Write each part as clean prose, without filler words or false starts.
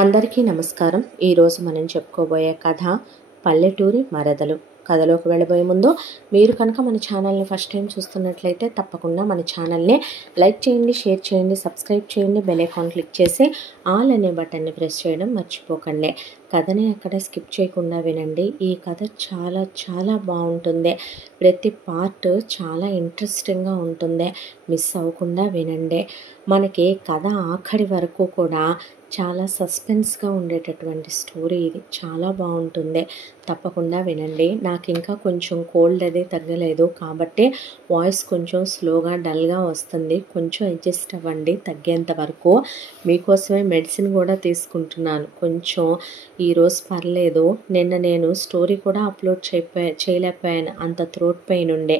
అందరికీ నమస్కారం. ఈరోజు మనం చెప్పుకోబోయే కథ పల్లెటూరి మరదలు. కథలోకి వెళ్ళబోయే ముందు మీరు కనుక మన ఛానల్ని ఫస్ట్ టైం చూస్తున్నట్లయితే తప్పకుండా మన ఛానల్ని లైక్ చేయండి, షేర్ చేయండి, సబ్స్క్రైబ్ చేయండి, బెల్ ఐకాన్ క్లిక్ చేసి ఆల్ అనే బటన్ని ప్రెస్ చేయడం మర్చిపోకండి. కథని ఎక్కడ స్కిప్ చేయకుండా వినండి. ఈ కథ చాలా చాలా బాగుంటుంది. ప్రతి పార్ట్ చాలా ఇంట్రెస్టింగ్గా ఉంటుంది. మిస్ అవ్వకుండా వినండి. మనకి కథ ఆఖరి వరకు కూడా చాలా సస్పెన్స్గా ఉండేటటువంటి స్టోరీ ఇది. చాలా బాగుంటుంది. తప్పకుండా వినండి. నాకు ఇంకా కొంచెం కోల్డ్ అది తగ్గలేదు కాబట్టి వాయిస్ కొంచెం స్లోగా డల్గా వస్తుంది. కొంచెం అడ్జస్ట్ అవ్వండి తగ్గేంత వరకు. మీకోసమే మెడిసిన్ కూడా తీసుకుంటున్నాను. కొంచెం ఈరోజు పర్లేదు. నిన్న నేను స్టోరీ కూడా అప్లోడ్ చేయలేకపోయాను, అంత థ్రోట్ పెయిన్ ఉండే.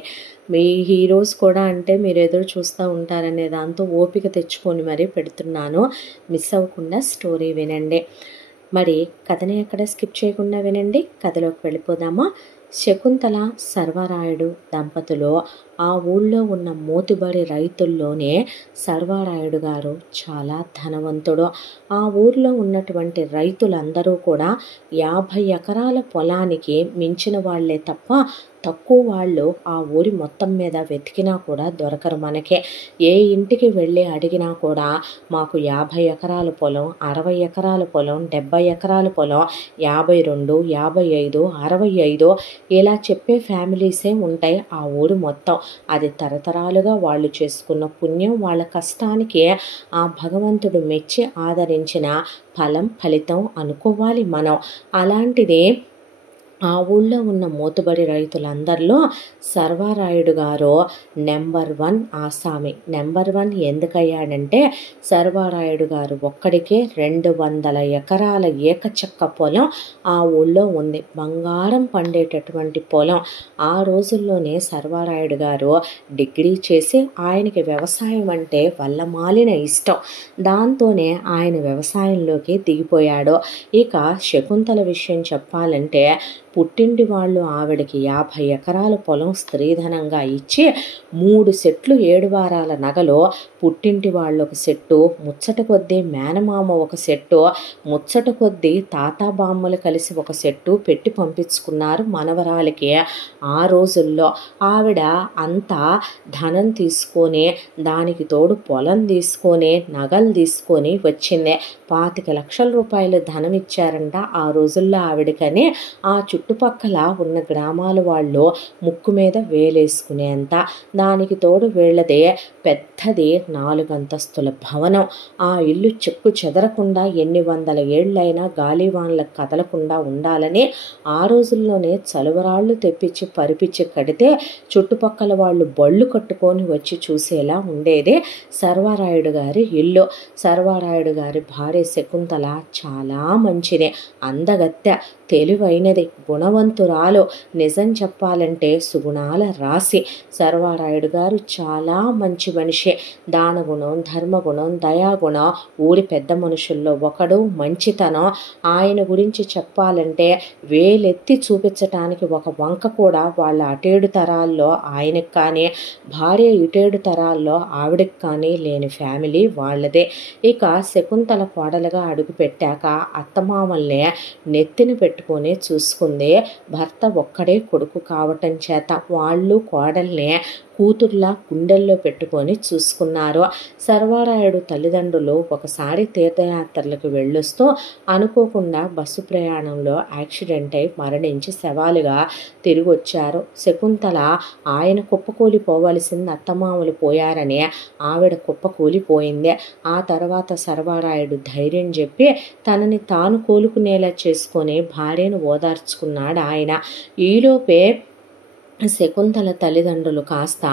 మీ హీరోస్ కూడా అంటే మీరు ఎదురు చూస్తూ ఉంటారనే దాంతో ఓపిక తెచ్చుకొని మరీ పెడుతున్నాను. మిస్ అవ్వకుండా స్టోరీ వినండి. మరి కథని ఎక్కడ స్కిప్ చేయకుండా వినండి. కథలోకి వెళ్ళిపోదామా? శకుంతల సర్వరాయుడు దంపతులు ఆ ఊళ్ళో ఉన్న మోతుబడి రైతుల్లోనే సర్వరాయుడు గారు చాలా ధనవంతుడు. ఆ ఊర్లో ఉన్నటువంటి రైతులందరూ కూడా 50 ఎకరాల పొలానికి మించిన వాళ్లే తప్ప తక్కువ వాళ్ళు ఆ ఊరి మొత్తం మీద వెతికినా కూడా దొరకరు. మనకే ఏ ఇంటికి వెళ్ళి అడిగినా కూడా మాకు 50 ఎకరాల పొలం, 60 ఎకరాల పొలం, 70 ఎకరాల పొలం, 52, 55, 65 ఇలా చెప్పే ఫ్యామిలీసే ఉంటాయి ఆ ఊరు మొత్తం. అది తరతరాలుగా వాళ్ళు చేసుకున్న పుణ్యం, వాళ్ళ కష్టానికి ఆ భగవంతుడు మెచ్చి ఆదరించిన ఫలితం అనుకోవాలి మనం. అలాంటిది ఆ ఊళ్ళో ఉన్న మోతుబడి రైతులందరిలో సర్వరాయుడు గారు నెంబర్ 1 ఆసామి. నెంబర్ 1 ఎందుకయ్యాడంటే సర్వరాయుడు గారు ఒక్కడికే 200 ఎకరాల ఏకచక్క పొలం ఆ ఊళ్ళో ఉంది. బంగారం పండేటటువంటి పొలం. ఆ రోజుల్లోనే సర్వరాయుడు గారు డిగ్రీ చేసి ఆయనకి వ్యవసాయం అంటే వల్లమాలిన ఇష్టం. దాంతోనే ఆయన వ్యవసాయంలోకి దిగిపోయాడు. ఇక శకుంతల విషయం చెప్పాలంటే పుట్టింటి వాళ్ళు ఆవిడకి 50 ఎకరాల పొలం స్త్రీధనంగా ఇచ్చి 3 సెట్లు 7 వారాల నగలు, పుట్టింటి వాళ్ళు ఒక సెట్టు, ముచ్చట కొద్దీ మేనమామ ఒక సెట్టు, ముచ్చట కొద్దీ తాత బామ్మలు కలిసి ఒక సెట్టు పెట్టి పంపించుకున్నారు మనవరాలకి. ఆ రోజుల్లో ఆవిడ అంతా ధనం తీసుకొని దానికి తోడు పొలం తీసుకొని నగలు తీసుకొని వచ్చింది. 25 లక్షల రూపాయలు ధనం ఇచ్చారంట ఆ రోజుల్లో ఆవిడకని. ఆ చుట్టుపక్కల ఉన్న గ్రామాల వాళ్ళు ముక్కు మీద వేలేసుకునేంత. దానికి తోడు వీళ్ళదే పెద్దది 4 అంతస్తుల భవనం. ఆ ఇల్లు చెక్కు చెదరకుండా ఎన్ని వందల ఏళ్ళైనా గాలివాన్లకు కదలకుండా ఉండాలని ఆ రోజుల్లోనే చలువరాళ్ళు తెప్పించి పరిపించి కడితే చుట్టుపక్కల వాళ్ళు బళ్ళు కట్టుకొని వచ్చి చూసేలా ఉండేదే సర్వరాయుడు గారి ఇల్లు. సర్వరాయుడు గారి భార్య శకుంతల చాలా మంచిది, అందగత్తె, తెలివైనది, గుణవంతురాలు. నిజం చెప్పాలంటే సుగుణాల రాశి. సర్వరాయుడు గారు చాలా మంచి మనిషి. దానగుణం, ధర్మగుణం, దయాగుణం ఊరి పెద్ద మనుషుల్లో ఒకడు. మంచితనం ఆయన గురించి చెప్పాలంటే వేలెత్తి చూపించటానికి ఒక వంక కూడా వాళ్ళ అటేడు తరాల్లో ఆయనకు కానీ, భార్య ఇటేడు తరాల్లో ఆవిడకి కానీ లేని ఫ్యామిలీ వాళ్ళదే. ఇక శకుంతల కోడలుగా అడుగు పెట్టాక అత్తమామల్ని నెత్తిన పెట్టుకొని చూసుకుంది. భర్త ఒక్కడే కొడుకు కావటం చేత వాళ్ళు కోడల్ని కూతుర్లా గుండెల్లో పెట్టుకొని చూసుకున్నారు. సర్వరాయుడు తల్లిదండ్రులు ఒకసారి తీర్థయాత్రలకు వెళ్ళొస్తూ అనుకోకుండా బస్సు ప్రయాణంలో యాక్సిడెంట్ అయి మరణించి శవాలుగా తిరిగి వచ్చారు. శకుంతల ఆయన కుప్పకూలిపోవలసింది అత్తమామలు పోయారని ఆవిడ కుప్పకూలిపోయింది. ఆ తర్వాత సర్వరాయుడు ధైర్యం చెప్పి తనని తాను కోలుకునేలా చేసుకొని భార్యను ఓదార్చుకున్నాడు ఆయన. ఈలోపే శకుంతల తల్లిదండ్రులు కాస్త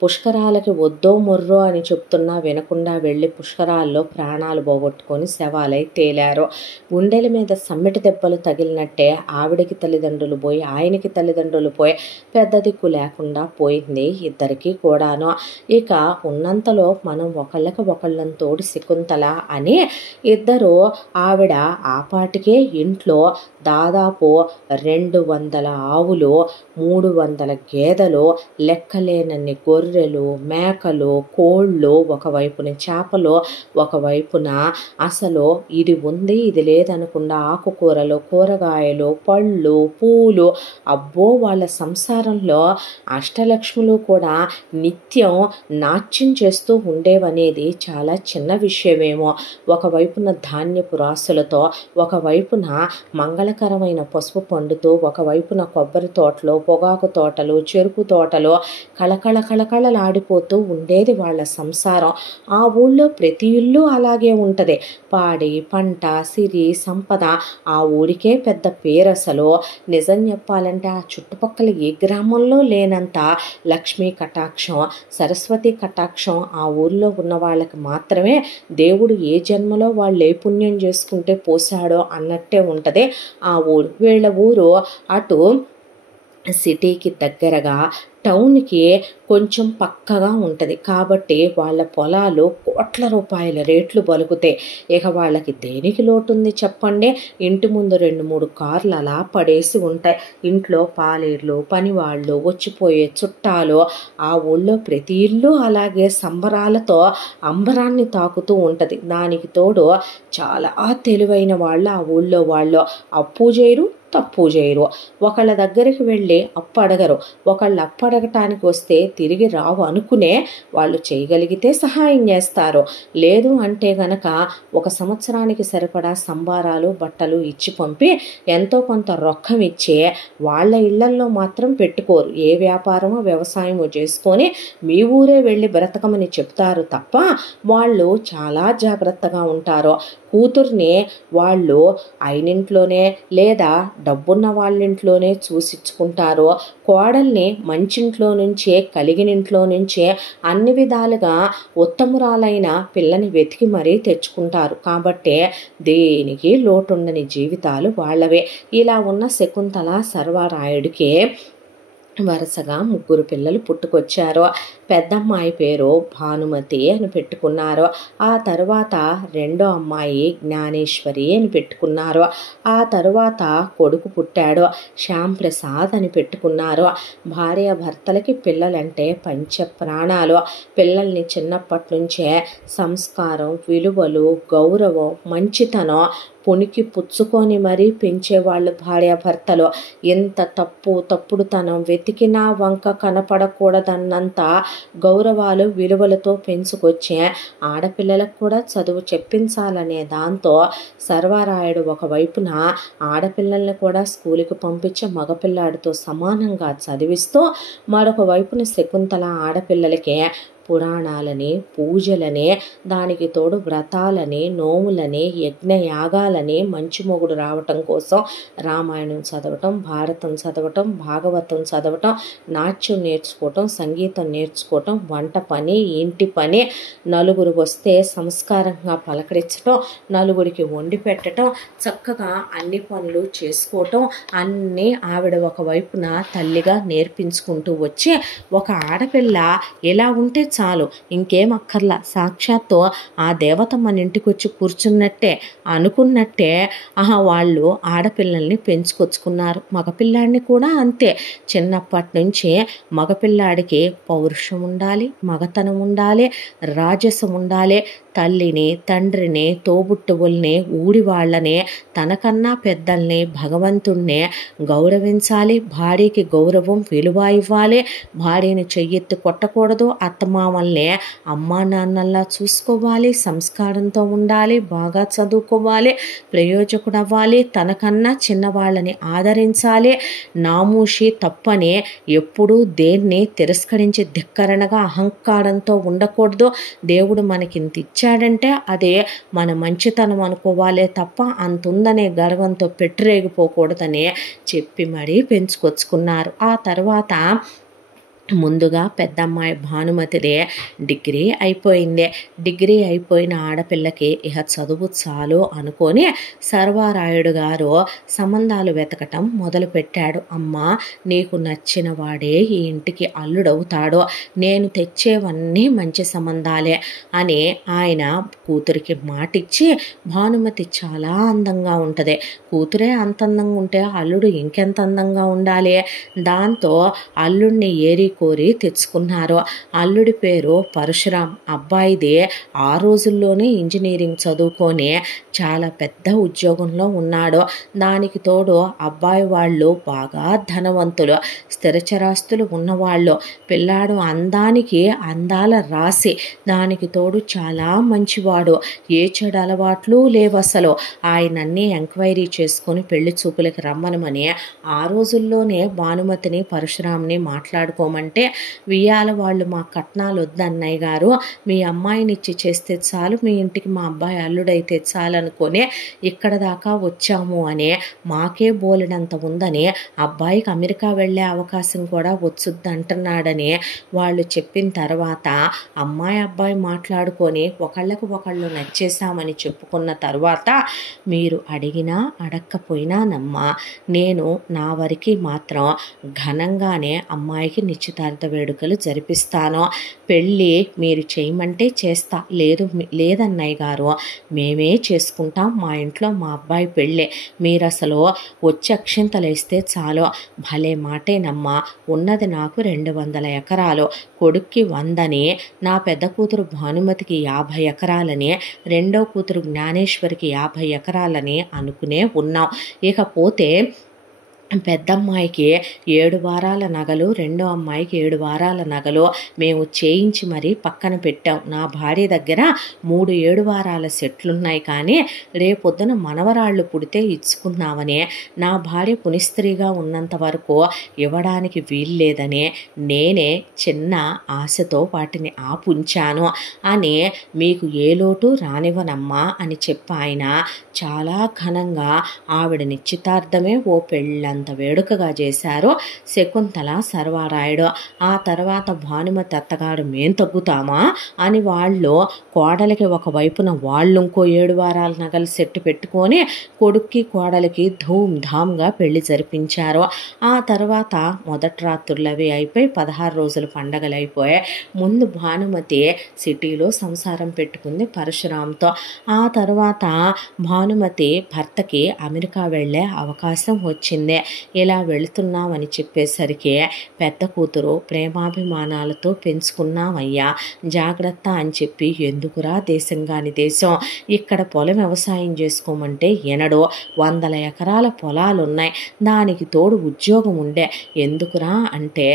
పుష్కరాలకి వద్దో మొర్రో అని చెప్తున్నా వినకుండా వెళ్ళి పుష్కరాల్లో ప్రాణాలు పోగొట్టుకొని శవాలై తేలారు. గుండెల మీద సమ్మెటి దెబ్బలు తగిలినట్టే ఆవిడికి తల్లిదండ్రులు పోయి ఆయనకి తల్లిదండ్రులు పోయి పెద్ద దిక్కు లేకుండా పోయింది ఇద్దరికి కూడాను. ఇక ఉన్నంతలో మనం ఒకళ్ళని తోడు శకుంతల అని ఇద్దరు ఆవిడ ఆపాటికే ఇంట్లో దాదాపు 200 ఆవులు, 300 వందల గేదెలు, లెక్కలేనన్ని గొర్రెలు, మేకలు, కోళ్ళు, ఒకవైపున చేపలు, ఒకవైపున అసలు ఇది ఉంది ఇది లేదనకుండా ఆకుకూరలు, కూరగాయలు, పళ్ళు, పూలు. అబ్బో, వాళ్ళ సంసారంలో అష్టలక్ష్ములు కూడా నిత్యం నాట్యం చేస్తూ ఉండేవనేది చాలా చిన్న విషయమేమో. ఒకవైపున ధాన్యపు రాసులతో, ఒకవైపున మంగళకరమైన పసుపు పండుతో, ఒకవైపున కొబ్బరి తోటలు, పొగాకు తోటలు, చెరుకు తోటలు కళకళలాడిపోతూ ఉండేది వాళ్ళ సంసారం. ఆ ఊళ్ళో ప్రతి ఇల్లు అలాగే ఉంటుంది. పాడి పంట, సిరి సంపద ఆ ఊరికే పెద్ద పేరసలు. నిజం చెప్పాలంటే ఆ చుట్టుపక్కల ఏ గ్రామంలో లేనంత లక్ష్మీ కటాక్షం, సరస్వతి కటాక్షం ఆ ఊరిలో ఉన్న వాళ్ళకి మాత్రమే దేవుడు ఏ జన్మలో వాళ్ళు ఏ పుణ్యం చేసుకుంటే పోసాడో అన్నట్టే ఉంటుంది ఆ ఊరు. వీళ్ళ ఊరు అటు సిటీకి దగ్గరగా, టౌన్కి కొంచెం పక్కగా ఉంటుంది కాబట్టి వాళ్ళ పొలాలు కోట్ల రూపాయల రేట్లు పలుకుతాయి. ఇక వాళ్ళకి దేనికి లోటు ఉంది చెప్పండి? ఇంటి ముందు 2-3 కార్లు అలా పడేసి ఉంటాయి. ఇంట్లో పాలేర్లు, పనివాళ్ళు, వచ్చిపోయే చుట్టాలు. ఆ ఊళ్ళో ప్రతి ఇల్లు అలాగే సంబరాలతో అంబరాన్ని తాకుతూ ఉంటుంది. దానికి తోడు చాలా తెలివైన వాళ్ళు ఆ ఊళ్ళో వాళ్ళు. అప్పు చేయరు, తప్పు చేయరు. ఒకళ్ళ దగ్గరికి వెళ్ళి అప్పు అడగరు. ఒకళ్ళు అప్పు అడగటానికి వస్తే తిరిగి రావు అనుకునే వాళ్ళు చేయగలిగితే సహాయం చేస్తారు. లేదు అంటే గనక 1 సంవత్సరానికి సరిపడా సంబారాలు, బట్టలు ఇచ్చి పంపి ఎంతో కొంత రొక్కం ఇచ్చే వాళ్ళ ఇళ్లల్లో మాత్రం పెట్టుకోరు. ఏ వ్యాపారమో వ్యవసాయమో చేసుకొని మీ ఊరే వెళ్ళి బ్రతకమని చెప్తారు తప్ప వాళ్ళు చాలా జాగ్రత్తగా ఉంటారు. కూతుర్ని వాళ్ళు అయినింట్లోనే లేదా డబ్బున్న వాళ్ళింట్లోనే చూసిచ్చుకుంటారు. కోడల్ని మంచింట్లో నుంచే, కలిగినింట్లో నుంచే అన్ని విధాలుగా ఉత్తమురాలైన పిల్లని వెతికి మరీ తెచ్చుకుంటారు. కాబట్టి దేనికి లోటుండని జీవితాలు వాళ్ళవే. ఇలా ఉన్న శకుంతల సర్వరాయుడికి వరుసగా 3 పిల్లలు పుట్టుకొచ్చారు. పెద్దమ్మాయి పేరు భానుమతి అని పెట్టుకున్నారు. ఆ తరువాత రెండో అమ్మాయి జ్ఞానేశ్వరి అని పెట్టుకున్నారు. ఆ తరువాత కొడుకు పుట్టాడు, శ్యాంప్రసాద్ అని పెట్టుకున్నారు. భార్యాభర్తలకి పిల్లలంటే పంచ ప్రాణాలు. పిల్లల్ని చిన్నప్పటి నుంచే సంస్కారం, విలువలు, గౌరవం, మంచితనం పుణికి పుచ్చుకొని మరీ పెంచేవాళ్ళు భార్యాభర్తలు. ఎంత తప్పుడుతనం వెతికినా వంక కనపడకూడదన్నంత గౌరవాలు, విలువలతో పెంచుకొచ్చే ఆడపిల్లలకు కూడా చదువు చెప్పించాలనే దాంతో సర్వరాయుడు ఒకవైపున ఆడపిల్లల్ని కూడా స్కూలుకి పంపించి మగపిల్లాడితో సమానంగా చదివిస్తూ, మరొక వైపున శకుంతల ఆడపిల్లలకే పురాణాలని, పూజలని, దానికి తోడు వ్రతాలని, నోములని, యజ్ఞయాగాలని, మంచి మొగుడు రావటం కోసం రామాయణం చదవటం, భారతం చదవటం, భాగవతం చదవటం, నాట్యం నేర్చుకోవటం, సంగీతం నేర్చుకోవటం, వంట పని, ఇంటి పని, నలుగురు వస్తే సంస్కారంగా పలకరించటం, నలుగురికి వండి పెట్టడం, చక్కగా అన్ని పనులు చేసుకోవటం అన్నీ ఆవిడ ఒకవైపున తల్లిగా నేర్పించుకుంటూ వచ్చి, ఒక ఆడపిల్ల ఎలా ఉంటే చాలు, ఇంకేం అక్కర్లా, సాక్షాత్తు ఆ దేవత మన ఇంటికి వచ్చి కూర్చున్నట్టే అనుకున్నట్టే వాళ్ళు ఆడపిల్లల్ని పెంచుకొచ్చుకున్నారు. మగపిల్లాడిని కూడా అంతే. చిన్నప్పటి నుంచి మగపిల్లాడికి పౌరుషం ఉండాలి, మగతనం ఉండాలి, రాజసం ఉండాలి. తల్లిని, తండ్రిని, తోబుట్టువుల్ని, ఊడి వాళ్ళని, తనకన్నా పెద్దల్ని, భగవంతుణ్ణి గౌరవించాలి. భార్యకి గౌరవం, విలువ ఇవ్వాలి. భార్యని చెయ్యెత్తి కొట్టకూడదు. అత్తమామల్ని అమ్మా నాన్నల్లా చూసుకోవాలి. సంస్కారంతో ఉండాలి. బాగా చదువుకోవాలి. ప్రయోజకుడు అవ్వాలి. తనకన్నా చిన్నవాళ్ళని ఆదరించాలి. నామూషి తప్పని ఎప్పుడూ దేన్ని తిరస్కరించి ధిక్కరణగా అహంకారంతో ఉండకూడదు. దేవుడు మనకింత ఇచ్చాడంటే అదే మన మంచితనం అనుకోవాలే తప్ప అంతుందనే గర్వంతో పెట్టిరేగిపోకూడదని చెప్పి మరీ పెంచుకొచ్చుకున్నారు. ఆ తర్వాత ముందుగా పెద్దమ్మాయి భానుమతిదే డిగ్రీ అయిపోయింది. డిగ్రీ అయిపోయిన ఆడపిల్లకి ఇహ చదువు చాలు అనుకొని సర్వారాయుడు గారు సంబంధాలు వెతకటం మొదలుపెట్టాడు. అమ్మ, నీకు నచ్చిన వాడే ఈ ఇంటికి అల్లుడవుతాడు, నేను తెచ్చేవన్నీ మంచి సంబంధాలే అని ఆయన కూతురికి మాటిచ్చి, భానుమతి చాలా అందంగా ఉంటుంది, కూతురే అంత అందంగా ఉంటే అల్లుడు ఇంకెంత అందంగా ఉండాలి, దాంతో అల్లుడిని ఏరి కోరి తెచ్చుకున్నారు. అల్లుడి పేరు పరశురాం. అబ్బాయిది ఆ రోజుల్లోనే ఇంజనీరింగ్ చదువుకొని చాలా పెద్ద ఉద్యోగంలో ఉన్నాడు. దానికి తోడు అబ్బాయి వాళ్ళు బాగా ధనవంతులు, స్థిరచరాస్తులు ఉన్నవాళ్ళు. పిల్లాడు అందానికి అందాల రాశి, దానికి తోడు చాలా మంచివాడు, ఏ చెడు అలవాట్లు లేవు అసలు. ఆయనన్నీ ఎంక్వైరీ చేసుకొని పెళ్లి చూపులకి రమ్మనమని ఆ రోజుల్లోనే భానుమతిని పరశురాంని మాట్లాడుకోమని అంటే, వియ్యాల వాళ్ళు మా కట్నాలు వద్దన్నయ్య గారు, మీ అమ్మాయినిచ్చి చేస్తే చాలు, మీ ఇంటికి మా అబ్బాయి అల్లుడైతే చాలనుకొని ఇక్కడ దాకా వచ్చాము అని, మాకే బోలెడంత ఉందని, అబ్బాయికి అమెరికా వెళ్ళే అవకాశం కూడా వచ్చుద్ది అంటున్నాడని వాళ్ళు చెప్పిన తర్వాత అమ్మాయి అబ్బాయి మాట్లాడుకొని ఒకళ్ళకు ఒకళ్ళు నచ్చేసామని చెప్పుకున్న తర్వాత, మీరు అడిగినా అడక్కపోయినా నమ్మా, నేను నా వరకు మాత్రం ఘనంగానే అమ్మాయికి నిశ్చితార్థ వేడుకలు జరిపిస్తాను. పెళ్ళి మీరు చేయమంటే చేస్తా, లేదన్నయ్య గారు మేమే చేసుకుంటాం, మా ఇంట్లో మా అబ్బాయి పెళ్ళి, మీరు అసలు వచ్చి అక్షింతలు వేస్తే చాలు. భలే మాటేనమ్మా, ఉన్నది నాకు 200 ఎకరాలు, కొడుక్కి 100 నా పెద్ద కూతురు భానుమతికి 50 ఎకరాలని, రెండో కూతురు జ్ఞానేశ్వరికి 50 ఎకరాలని అనుకునే ఉన్నాం. ఇకపోతే పెద్దమ్మాయికి 7 వారాల నగలు, రెండో అమ్మాయికి 7 వారాల నగలు మేము చేయించి మరీ పక్కన పెట్టాం. నా భార్య దగ్గర 3 7 వారాల సెట్లున్నాయి, కానీ రేపొద్దున మనవరాళ్ళు పుడితే ఇచ్చుకుందామని, నా భార్య పునిస్త్రీగా ఉన్నంత వరకు ఇవ్వడానికి వీల్లేదని నేనే చిన్న ఆశతో వాటిని ఆపుంచాను అని, మీకు ఏ లోటు రానివ్వనమ్మా అని చెప్పి ఆయన చాలా ఘనంగా ఆవిడ నిశ్చితార్థమే ఓ పెళ్ళంత వేడుకగా చేశారు శకుంతల సర్వారాయుడు. ఆ తర్వాత భానుమతి అత్తగారు మేం తగ్గుతామా అని వాళ్ళు కోడలికి ఒకవైపున వాళ్ళు ఇంకో 7 వారాల నగలు సెట్టు పెట్టుకొని కొడుక్కి కోడలికి ధూమ్ ధామ్గా పెళ్లి జరిపించారు. ఆ తర్వాత మొదటి రాత్రులు అవి అయిపోయి 16 రోజులు పండగలు అయిపోయాయి. ముందు భానుమతి సిటీలో సంసారం పెట్టుకుంది పరశురాంతో. ఆ తర్వాత భానుమతి భర్తకి అమెరికా వెళ్ళే అవకాశం వచ్చింది. ఇలా వెళుతున్నామని చెప్పేసరికి పెద్ద కూతురు ప్రేమాభిమానాలతో పెంచుకున్నామయ్యా, జాగ్రత్త అని చెప్పి, ఎందుకురా దేశం కాని దేశం, ఇక్కడ పొలం వ్యవసాయం చేసుకోమంటే ఎనడు, 100 ఎకరాల పొలాలున్నాయి, దానికి తోడు ఉద్యోగం ఉండే, ఎందుకురా అంటే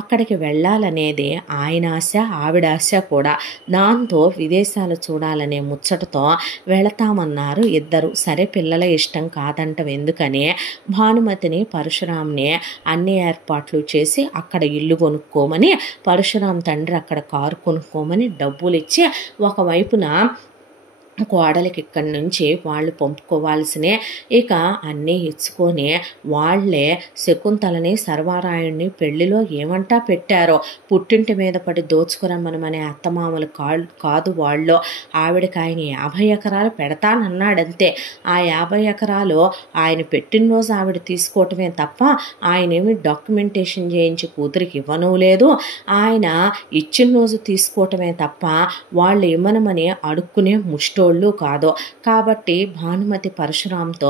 అక్కడికి వెళ్ళాలనేది ఆయన ఆశ, ఆవిడ ఆశ కూడా. దాంతో విదేశాలు చూడాలనే ముచ్చటతో వెళతామన్నారు ఇద్దరు. సరే పిల్లల ఇష్టం కాదంటం ఎందుకని భానుమతిని పరశురాంని అన్ని ఏర్పాట్లు చేసి అక్కడ ఇల్లు కొనుక్కోమని, పరశురాం తండ్రి అక్కడ కారు కొనుక్కోమని డబ్బులు ఇచ్చి, ఒకవైపున కోడలికి ఇక్కడి నుంచి వాళ్ళు పంపుకోవాల్సినే, ఇక అన్నీ ఇచ్చుకొని వాళ్ళే శకుంతలని సర్వారాయుడిని పెళ్లిలో ఏమంటా పెట్టారో, పుట్టింటి మీద పడి దోచుకురమ్మనమనే అత్తమామలు కాదు వాళ్ళు. ఆవిడకి ఆయన 50 ఎకరాలు పెడతానన్నాడంతే. ఆ 50 ఎకరాలు ఆయన పెట్టినరోజు ఆవిడ తీసుకోవటమే తప్ప ఆయనేమి డాక్యుమెంటేషన్ చేయించి కూతురికి ఇవ్వను లేదు, ఆయన ఇచ్చిన రోజు తీసుకోవటమే తప్ప వాళ్ళు ఇవ్వనమని అడుక్కునే ముష్టోళ్ళు కాదు. కాబట్టి భానుమతి పరశురాంతో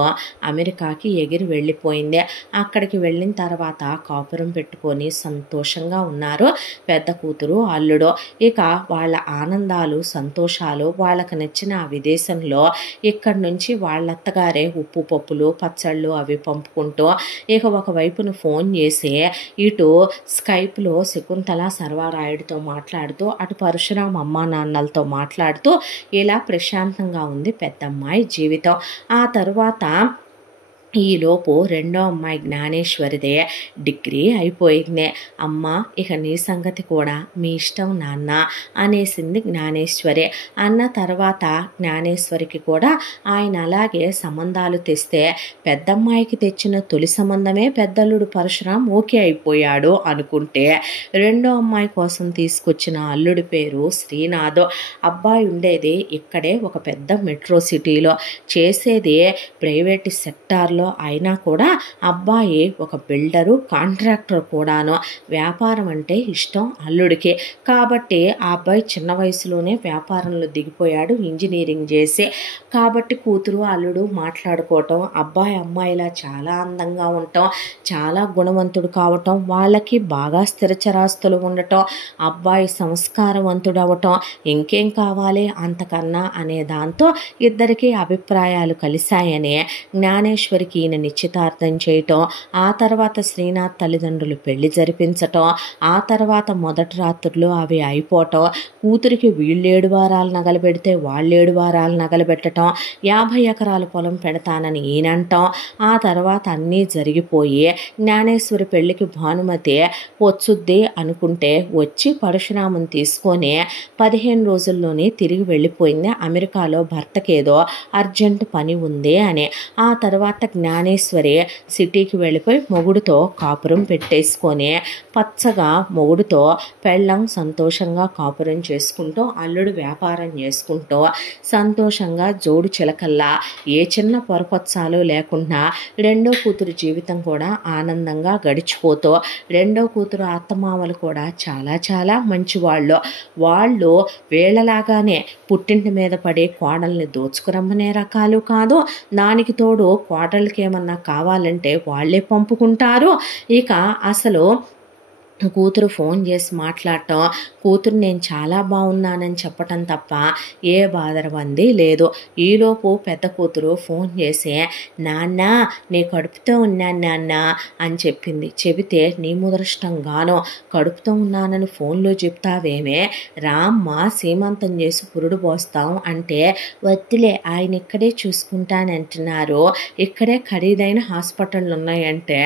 అమెరికాకి ఎగిరి వెళ్ళిపోయింది. అక్కడికి వెళ్ళిన తర్వాత కాపురం పెట్టుకొని సంతోషంగా ఉన్నారు పెద్ద కూతురు అల్లుడు. ఇక వాళ్ళ ఆనందాలు సంతోషాలు వాళ్ళకి నచ్చిన ఆ విదేశంలో ఇక్కడి నుంచి వాళ్ళత్తగారే ఉప్పు పప్పులు పచ్చళ్ళు అవి పంపుకుంటూ, ఇక ఒకవైపున ఫోన్ చేసి ఇటు స్కైప్లో శకుంతల సర్వారాయుడితో మాట్లాడుతూ, అటు పరశురాం అమ్మా నాన్నలతో మాట్లాడుతూ, ఇలా ప్రశాంతంగా ఉంది పెద్దమ్మాయి జీవితం. ఆ తరువాత ఈలోపు రెండో అమ్మాయి జ్ఞానేశ్వరిదే డిగ్రీ అయిపోయింది. అమ్మ ఇక నీ సంగతి కూడా మీ ఇష్టం నాన్న అనేసింది జ్ఞానేశ్వరి. అన్న తర్వాత జ్ఞానేశ్వరికి కూడా ఆయన అలాగే సంబంధాలు తెస్తే పెద్దమ్మాయికి తెచ్చిన తొలి సంబంధమే పెద్దల్లుడు పరశురాం ఓకే అయిపోయాడు అనుకుంటే, రెండో అమ్మాయి కోసం తీసుకొచ్చిన అల్లుడి పేరు శ్రీనాథ్. అబ్బాయి ఉండేది ఇక్కడే ఒక పెద్ద మెట్రో సిటీలో, చేసేది ప్రైవేట్ సెక్టార్లో అయినా కూడా అబ్బాయి ఒక బిల్డరు కాంట్రాక్టర్ కూడాను. వ్యాపారం అంటే ఇష్టం అల్లుడికి. కాబట్టి ఆ అబ్బాయి చిన్న వయసులోనే వ్యాపారంలో దిగిపోయాడు ఇంజనీరింగ్ చేసి. కాబట్టి కూతురు అల్లుడు మాట్లాడుకోవటం, అబ్బాయి అమ్మాయిలా చాలా అందంగా ఉండటం, చాలా గుణవంతుడు కావటం, వాళ్ళకి బాగా స్థిరచరాస్తులు ఉండటం, అబ్బాయి సంస్కారవంతుడు అవటం, ఇంకేం కావాలి అంతకన్నా అనే దాంతో ఇద్దరికి అభిప్రాయాలు కలిశాయని జ్ఞానేశ్వరికి ఈయన నిశ్చితార్థం చేయటం, ఆ తర్వాత శ్రీనాథ్ తల్లిదండ్రులు పెళ్లి జరిపించటం, ఆ తర్వాత మొదటి రాత్రులు అవి అయిపోవటం, కూతురికి వీళ్ళు 7 వారాలు నగలు పెడితే వాళ్ళు 7 వారాలు నగలు పెట్టడం, 50 ఎకరాల పొలం పెడతానని ఈయనంటాం. ఆ తర్వాత అన్నీ జరిగిపోయి జ్ఞానేశ్వరి పెళ్లికి భానుమతి వచ్చుద్ది అనుకుంటే వచ్చి పరశురాముని తీసుకొని 15 రోజుల్లోనే తిరిగి వెళ్ళిపోయింది. అమెరికాలో భర్తకేదో అర్జెంట్ పని ఉంది అని. ఆ తర్వాత జ్ఞానేశ్వరి సిటీకి వెళ్ళిపోయి మొగుడుతో కాపురం పెట్టేసుకొని పచ్చగా మొగుడుతో పెళ్ళం సంతోషంగా కాపురం చేసుకుంటూ అల్లుడు వ్యాపారం చేసుకుంటూ సంతోషంగా జోడు చిలకల్లా ఏ చిన్న పొరపచ్చాలు లేకుండా రెండో కూతురు జీవితం కూడా ఆనందంగా గడిచిపోతూ, రెండో కూతురు అత్తమామలు కూడా చాలా చాలా మంచివాళ్ళు. వాళ్ళు వీళ్ళలాగానే పుట్టింటి మీద పడే కోడల్ని దోచుకురమ్మనే రకాలు కాదు. దానికి తోడు కోడళ్ళకి ఏమన్నా కావాలంటే వాళ్ళే పంపుకుంటారు. ఇక అసలు కూతురు ఫోన్ చేసి మాట్లాడటం, కూతురు నేను చాలా బాగున్నానని చెప్పటం తప్ప ఏ బాధరబంది లేదు. ఈలోపు పెద్ద కూతురు ఫోన్ చేసి నాన్న నీ కడుపుతో ఉన్నాను నాన్న అని చెప్పింది. చెబితే నీ ముదృష్టంగానో కడుపుతో ఉన్నానని ఫోన్లో చెప్తావేమే, రామ్మ సీమంతం చేసి పురుడు పోస్తాం అంటే వద్దులే ఆయన ఇక్కడే చూసుకుంటానంటున్నారు, ఇక్కడే ఖరీదైన హాస్పిటళ్ళు ఉన్నాయంటే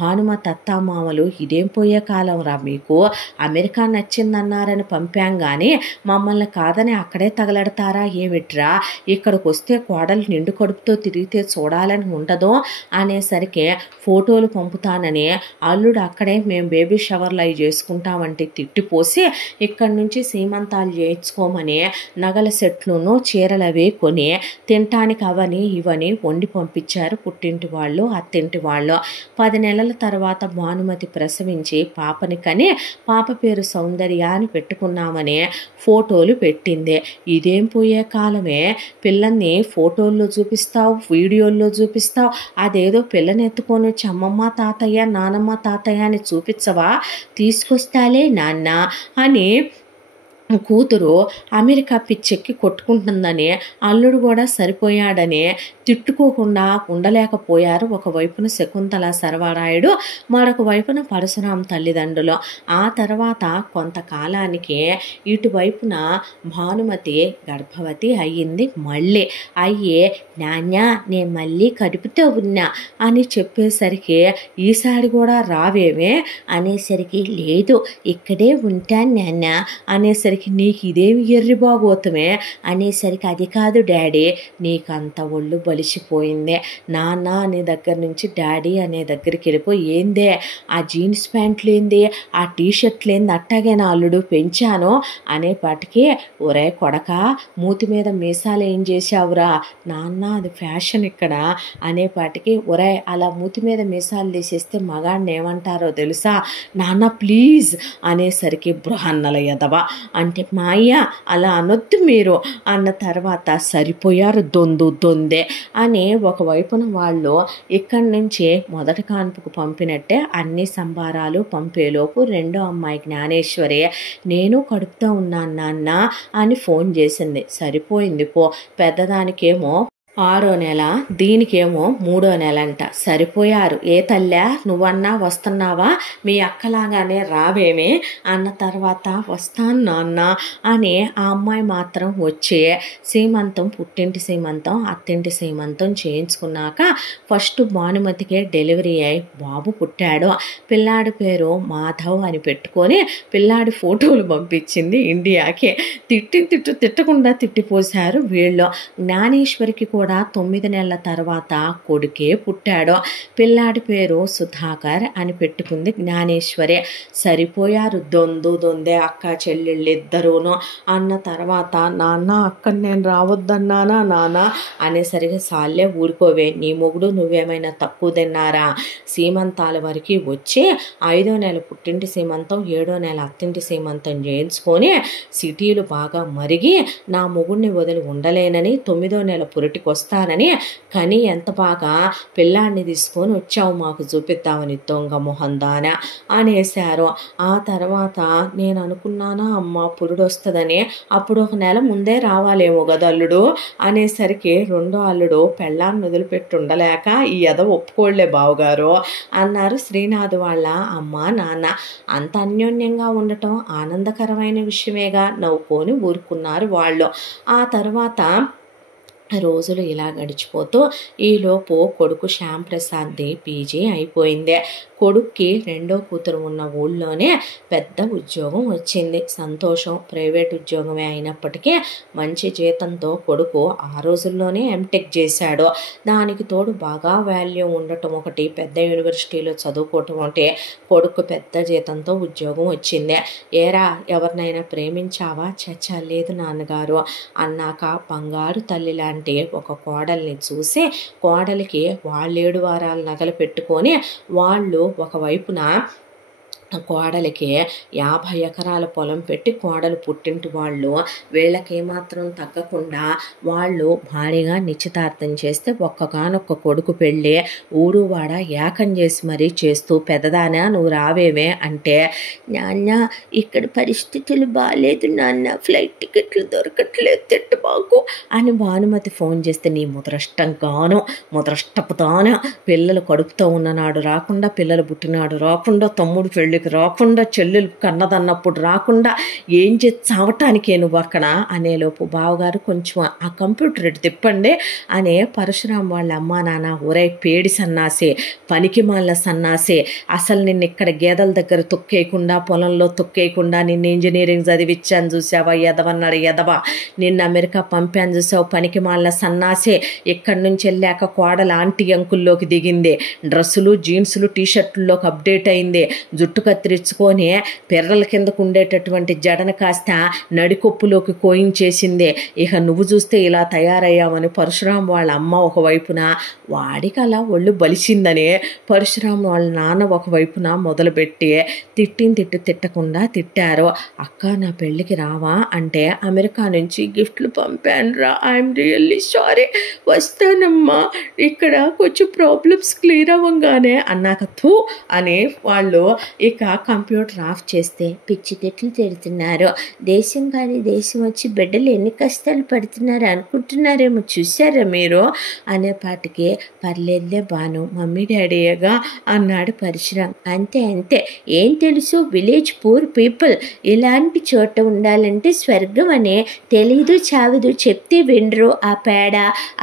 భానుమతి అత్తామామలు ఇదేం పోయే కాలం రా మీకు, అమెరికా నచ్చిందన్నారని పంపాం కానీ మమ్మల్ని కాదని అక్కడే తగలడతారా ఏమిట్రా, ఇక్కడికి వస్తే కోడలు నిండు కడుపుతో తిరిగితే చూడాలని ఉండదు అనేసరికి ఫోటోలు పంపుతానని అల్లుడు అక్కడే మేము బేబీ షవర్లు అవి చేసుకుంటామంటే తిట్టిపోసి ఇక్కడి నుంచి సీమంతాలు చేయించుకోమని నగల సెట్లును చీరలు అవి కొని తినటానికి అవని ఇవని వండి పంపించారు పుట్టింటి వాళ్ళు అత్తింటి వాళ్ళు. 10 నెలల తర్వాత భానుమతి ప్రసవించి పాపని కని పాప పేరు సౌందర్య అని పెట్టుకున్నామని ఫోటోలు పెట్టింది. ఇదేం పోయే కాలమే, పిల్లల్ని ఫోటోల్లో చూపిస్తావు, వీడియోల్లో చూపిస్తావు, అదేదో పిల్లని ఎత్తుకొని వచ్చి అమ్మమ్మ తాతయ్య నానమ్మ తాతయ్య అని చూపించవా, తీసుకొస్తాలే నాన్న అని కూతురు అమెరికా పిచ్చెక్కి కొట్టుకుంటుందని అల్లుడు కూడా సరిపోయాడని తిట్టుకోకుండా ఉండలేకపోయారు. ఒకవైపున శకుంతల సర్వరాయుడు, మరొక వైపున పరశురాం తల్లిదండ్రులు. ఆ తర్వాత కొంతకాలానికి ఇటువైపున భానుమతి గర్భవతి అయ్యింది. మళ్ళీ అయ్యే నాన్న నేను మళ్ళీ కడుపుతో ఉన్నా అని చెప్పేసరికి ఈసారి కూడా రావేమే అనేసరికి లేదు ఇక్కడే ఉంటాను నాన్న అనేసరికి నీకు ఇదేమి ఎర్రిబాగోతమే అనేసరికి అది కాదు డాడీ నీకంత ఒళ్ళు బలిసిపోయిందే, నాన్న అనే దగ్గర నుంచి డాడీ అనే దగ్గరికి వెళ్ళిపోయి ఏందే ఆ జీన్స్ ప్యాంట్లు ఏంది ఆ టీషర్ట్లు ఏంది అట్టాగే నా అల్లుడు పెంచాను అనేపాటికి ఒరే కొడక మూతి మీద మీసాలు ఏం చేసావురా నాన్న అది ఫ్యాషన్ ఇక్కడ అనేపాటికి ఒరే అలా మూతి మీద మీసాలు తీసేస్తే మగాడిని ఏమంటారో తెలుసా నాన్న ప్లీజ్ అనేసరికి బృహన్నల ఎదవా అంటే మా అయ్య అలా అనొద్దు మీరు అన్న తర్వాత సరిపోయారు దొందే అని ఒకవైపున వాళ్ళు ఇక్కడి నుంచి మొదటి కాన్పుకు పంపినట్టే అన్ని సంబారాలు పంపేలోపు రెండో అమ్మాయి జ్ఞానేశ్వరి నేను కడుపుతో ఉన్నాను నాన్న అని ఫోన్ చేసింది. సరిపోయింది పో, పెద్దదానికేమో 6వ నెల, దీనికేమో 3వ నెల అంట. సరిపోయారు. ఏ తల్లా నువ్వన్నా వస్తున్నావా, మీ అక్కలాగానే రావేమే అన్న తర్వాత వస్తాను నాన్న అని ఆ అమ్మాయి మాత్రం వచ్చి సీమంతం, పుట్టింటి సీమంతం, అత్తింటి సీమంతం చేయించుకున్నాక ఫస్ట్ భానుమతికే డెలివరీ అయి బాబు పుట్టాడు. పిల్లాడి పేరు మాధవ్ అని పెట్టుకొని పిల్లాడి ఫోటోలు పంపించింది ఇండియాకి. తిట్టకుండా తిట్టిపోశారు వీళ్ళు. జ్ఞానేశ్వరికి కూడా 9 నెలల తర్వాత కొడుకే పుట్టాడు. పిల్లాడి పేరు సుధాకర్ అని పెట్టుకుంది జ్ఞానేశ్వరి. సరిపోయారు. దొందే అక్క చెల్లెళ్ళు ఇద్దరూను అన్న తర్వాత నాన్న అక్కని నేను రావద్దన్నానా నాన్న అనేసరికి సాల్లే ఊరుకోవే, నీ మొగుడు నువ్వేమైనా తక్కువ తిన్నారా, సీమంతాల వరకు వచ్చి 5వ నెల పుట్టింటి సీమంతం, 7వ నెల అత్తింటి సీమంతం చేయించుకొని సిటీలు బాగా మరిగి నా మొగుడిని వదిలి ఉండలేనని 9వ నెల పురిటికి వస్తానని కానీ ఎంత బాగా పిల్లాడిని తీసుకొని వచ్చావు మాకు చూపిద్దామని దొంగ మొహందాన అనేశారు. ఆ తర్వాత నేను అనుకున్నానా అమ్మ పురుడు వస్తుందని, అప్పుడు 1 నెల ముందే రావాలేమో కదా అల్లుడు అనేసరికి రెండో అల్లుడు పెళ్ళాన్ని వదిలిపెట్టి ఉండలేక ఈ ఎద ఒప్పుకోళ్లే బావగారు అన్నారు శ్రీనాథ్ వాళ్ళ అమ్మ నాన్న. అంత అన్యోన్యంగా ఉండటం ఆనందకరమైన విషయమేగా నవ్వుకొని ఊరుకున్నారు వాళ్ళు. ఆ తర్వాత రోజులు ఇలా గడిచిపోతూ ఈలోపు కొడుకు శ్యామ్ ప్రసాద్ది పీజీ అయిపోయింది. కొడుక్కి రెండో కూతురు ఉన్న ఊళ్ళోనే పెద్ద ఉద్యోగం వచ్చింది. సంతోషం. ప్రైవేట్ ఉద్యోగమే అయినప్పటికీ మంచి జీతంతో కొడుకు ఆ రోజుల్లోనే ఎంటెక్ చేశాడు. దానికి తోడు బాగా వాల్యూ ఉండటం ఒకటి, పెద్ద యూనివర్సిటీలో చదువుకోవటం ఒకటి, కొడుకు పెద్ద జీతంతో ఉద్యోగం వచ్చింది. ఏరా ఎవరినైనా ప్రేమించావా? చచ్చా లేదు నాన్నగారు అన్నాక బంగారు తల్లి లాంటి ఒక కోడల్ని చూసి కోడలికి వాళ్ళు 7 వారాల నగలు పెట్టుకొని వాళ్ళు ఒకవైపున కోడలికి 50 ఎకరాల పొలం పెట్టి కోడలు పుట్టింటి వాళ్ళు వీళ్ళకేమాత్రం తగ్గకుండా వాళ్ళు భారీగా నిశ్చితార్థం చేస్తే ఒక్కగానొక్క కొడుకు పెళ్ళి ఊరు వాడ ఏకం చేసి మరీ చేస్తూ పెద్దదానా నువ్వు రావేమే అంటే, నాన్న ఇక్కడ పరిస్థితులు బాగాలేదు నాన్న, ఫ్లైట్ టికెట్లు దొరకట్లేదు తిట్టబాకు అని భానుమతి ఫోన్ చేస్తే, నీ ముదరష్టపుతాన పిల్లలు కడుపుతో ఉన్ననాడు రాకుండా, పిల్లలు పుట్టినాడు రాకుండా, తమ్ముడు పెళ్ళి రాకుండా, చెల్లెలు కన్నదన్నప్పుడు రాకుండా ఏం చేసి చావటానికే నువ్వు అక్కడ అనేలోపు బావగారు కొంచెం ఆ కంప్యూటర్ ఇటు తిప్పండి అనే పరశురాం వాళ్ళ అమ్మా నాన్న, ఒరే పేడి సన్నాసి, పనికి మాల సన్నాసి, అసలు నిన్ను ఇక్కడ గేదెల దగ్గర తొక్కేయకుండా, పొలంలో తొక్కేయకుండా నిన్ను ఇంజనీరింగ్ చదివిచ్చాను చూసావా ఎదవన్నాడు ఎదవ, నిన్ను అమెరికా పంపాను చూసావు పనికి మాల సన్నాసి, ఇక్కడి నుంచి వెళ్ళాక కోడల ఆంటీ అంకుల్లోకి దిగింది, డ్రెస్సులు జీన్సులు టీషర్ట్లలోకి అప్డేట్ అయింది, జుట్టు కత్తిరించుకొని పెర్రల కిందకు ఉండేటటువంటి జడను కాస్త నడికొప్పులోకి కోయించేసింది. ఇక నువ్వు చూస్తే ఇలా తయారయ్యామని పరశురాం వాళ్ళ అమ్మ ఒకవైపున, వాడికి అలా ఒళ్ళు బలిసిందని పరశురాం వాళ్ళ నాన్న ఒకవైపున మొదలుపెట్టి తిట్టకుండా తిట్టారు. అక్క నా పెళ్ళికి రావా అంటే, అమెరికా నుంచి గిఫ్ట్లు పంపాను రా, ఐఎమ్ రియల్లీ సారీ, వస్తానమ్మా, ఇక్కడ కొంచెం ప్రాబ్లమ్స్ క్లియర్ అవ్వగానే అన్నాక థూ అని వాళ్ళు ఇక కంప్యూటర్ ఆఫ్ చేస్తే, పిచ్చి తిట్లు తిడుతున్నారు, దేశం కానీ దేశం వచ్చి బిడ్డలు ఎన్ని కష్టాలు పడుతున్నారు అనుకుంటున్నారేమో చూసారా మీరు అనేపాటికి, పర్లేదులే బాను మమ్మీ డాడీగా అన్నాడు పరశురాం. అంతే ఏం తెలుసు, విలేజ్ పూర్ పీపుల్, ఇలాంటి చోట ఉండాలంటే స్వర్గం అనే తెలీదు చావదు, చెప్తే వినరు, ఆ పేడ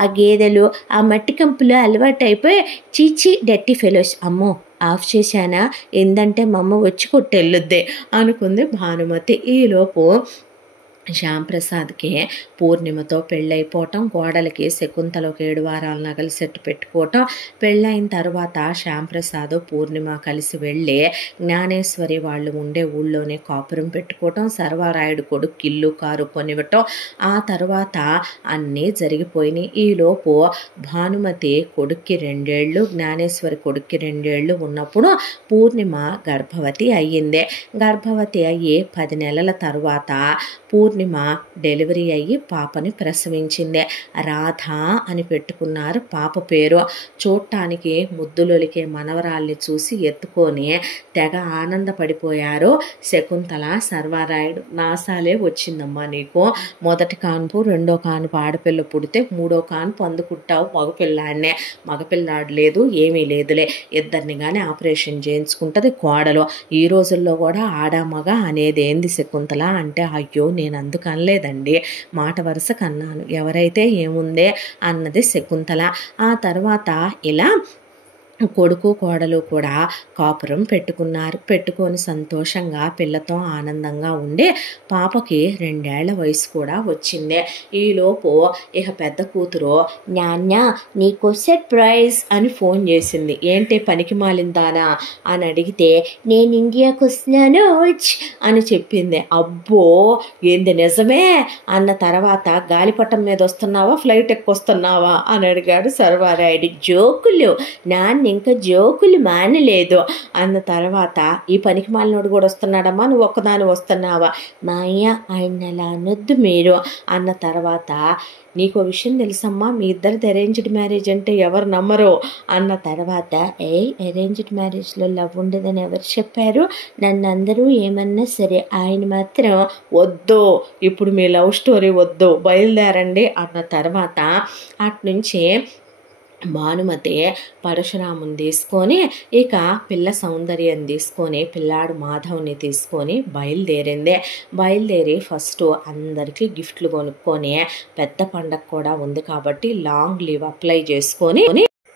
ఆ గేదెలు ఆ మట్టి కంపులు అలవాటైపోయి చీచి డర్టీ ఫెలోస్. అమ్మో ఆఫ్ చేశానా, ఏందంటే మా అమ్మ వచ్చి కొట్టెళ్ళొద్దే అనుకుంది భానుమతి. ఈలోపు శ్యామ్ ప్రసాద్కి పూర్ణిమతో పెళ్ళైపోవటం, కోడలికి శకుంతలకు 7 వారాల నగలు సెట్ పెట్టుకోవటం, పెళ్ళైన తర్వాత శ్యామ్ ప్రసాద్ పూర్ణిమ కలిసి వెళ్ళి జ్ఞానేశ్వరి వాళ్ళు ఉండే ఊళ్ళోనే కాపురం పెట్టుకోవటం, సర్వారాయుడు కొడుకు ఇల్లు కారు కొనివ్వటం, ఆ తర్వాత అన్నీ జరిగిపోయినాయి. ఈలోపు భానుమతి కొడుక్కి 2 ఏళ్ళు, జ్ఞానేశ్వరి కొడుక్కి 2 ఏళ్ళు ఉన్నప్పుడు పూర్ణిమ గర్భవతి అయ్యింది. గర్భవతి అయ్యి 10 నెలల తర్వాత పూర్ణిమ పూర్ణిమ డెలివరీ అయ్యి పాపని ప్రసవించింది. రాధ అని పెట్టుకున్నారు పాప పేరు. చూడటానికి ముద్దులొలికే మనవరాల్ని చూసి ఎత్తుకొని తెగ ఆనందపడిపోయారు శకుంతల, సర్వారాయుడు. నాసాలే వచ్చిందమ్మా నీకు, మొదటి కాన్పు రెండో కాన్పు ఆడపిల్ల పుడితే మూడో కాన్పు అందుకుంటావు మగపిల్లాడినే. మగపిల్లాడు లేదు ఏమీ లేదులే, ఇద్దరిని కానీ ఆపరేషన్ చేయించుకుంటుంది కోడలు. ఈ రోజుల్లో కూడా ఆడామగ అనేది ఏంది శకుంతల అంటే, అయ్యో నేను అందుకు అనలేదండి, మాట వరుసకు అన్నాను, ఎవరైతే ఏముందే అన్నది శకుంతల. ఆ తర్వాత ఇలా కొడుకు కోడలు కూడా కాపురం పెట్టుకున్నారు. పెట్టుకొని సంతోషంగా పిల్లతో ఆనందంగా ఉండి పాపకి 2 ఏళ్ల వయసు కూడా వచ్చింది. ఈలోపు ఇక పెద్ద కూతురు నాన్న నీకు సర్ప్రైజ్ అని ఫోన్ చేసింది. ఏంటి పనికి మాలిందానా అని అడిగితే, నేను ఇండియాకు వస్తున్నాను అని చెప్పింది. అబ్బో ఏంది నిజమే అన్న తర్వాత, గాలిపటం మీద వస్తున్నావా ఫ్లైట్ ఎక్కొస్తున్నావా అని అడిగాడు సర్వారాయుడు. జోకులు నాన్న ఇంకా జోకులు మానలేదు అన్న తర్వాత, ఈ పనికి మాలినోడు కూడా వస్తున్నాడమ్మా, నువ్వు ఒక్కదాని వస్తున్నావా? మా అయ్య ఆయన అలా అనొద్దు మీరు అన్న తర్వాత, నీకో విషయం తెలుసమ్మా, మీ ఇద్దరిది అరేంజ్డ్ మ్యారేజ్ అంటే ఎవరు నమ్మరు అన్న తర్వాత, అరేంజ్డ్ మ్యారేజ్లో లవ్ ఉండదని ఎవరు చెప్పారు? నన్ను అందరూ ఏమన్నా సరే ఆయన మాత్రం వద్దు, ఇప్పుడు మీ లవ్ స్టోరీ వద్దు, బయలుదేరండి అన్న తర్వాత అట్నుంచి భానుమతి పరశురాముని తీసుకొని ఇక పిల్ల సౌందర్యం తీసుకొని పిల్లాడు మాధవ్ని తీసుకొని బయలుదేరి ఫస్ట్ అందరికీ గిఫ్ట్లు కొనుక్కొని, పెద్ద పండగ కూడా ఉంది కాబట్టి లాంగ్ లీవ్ అప్లై చేసుకొని,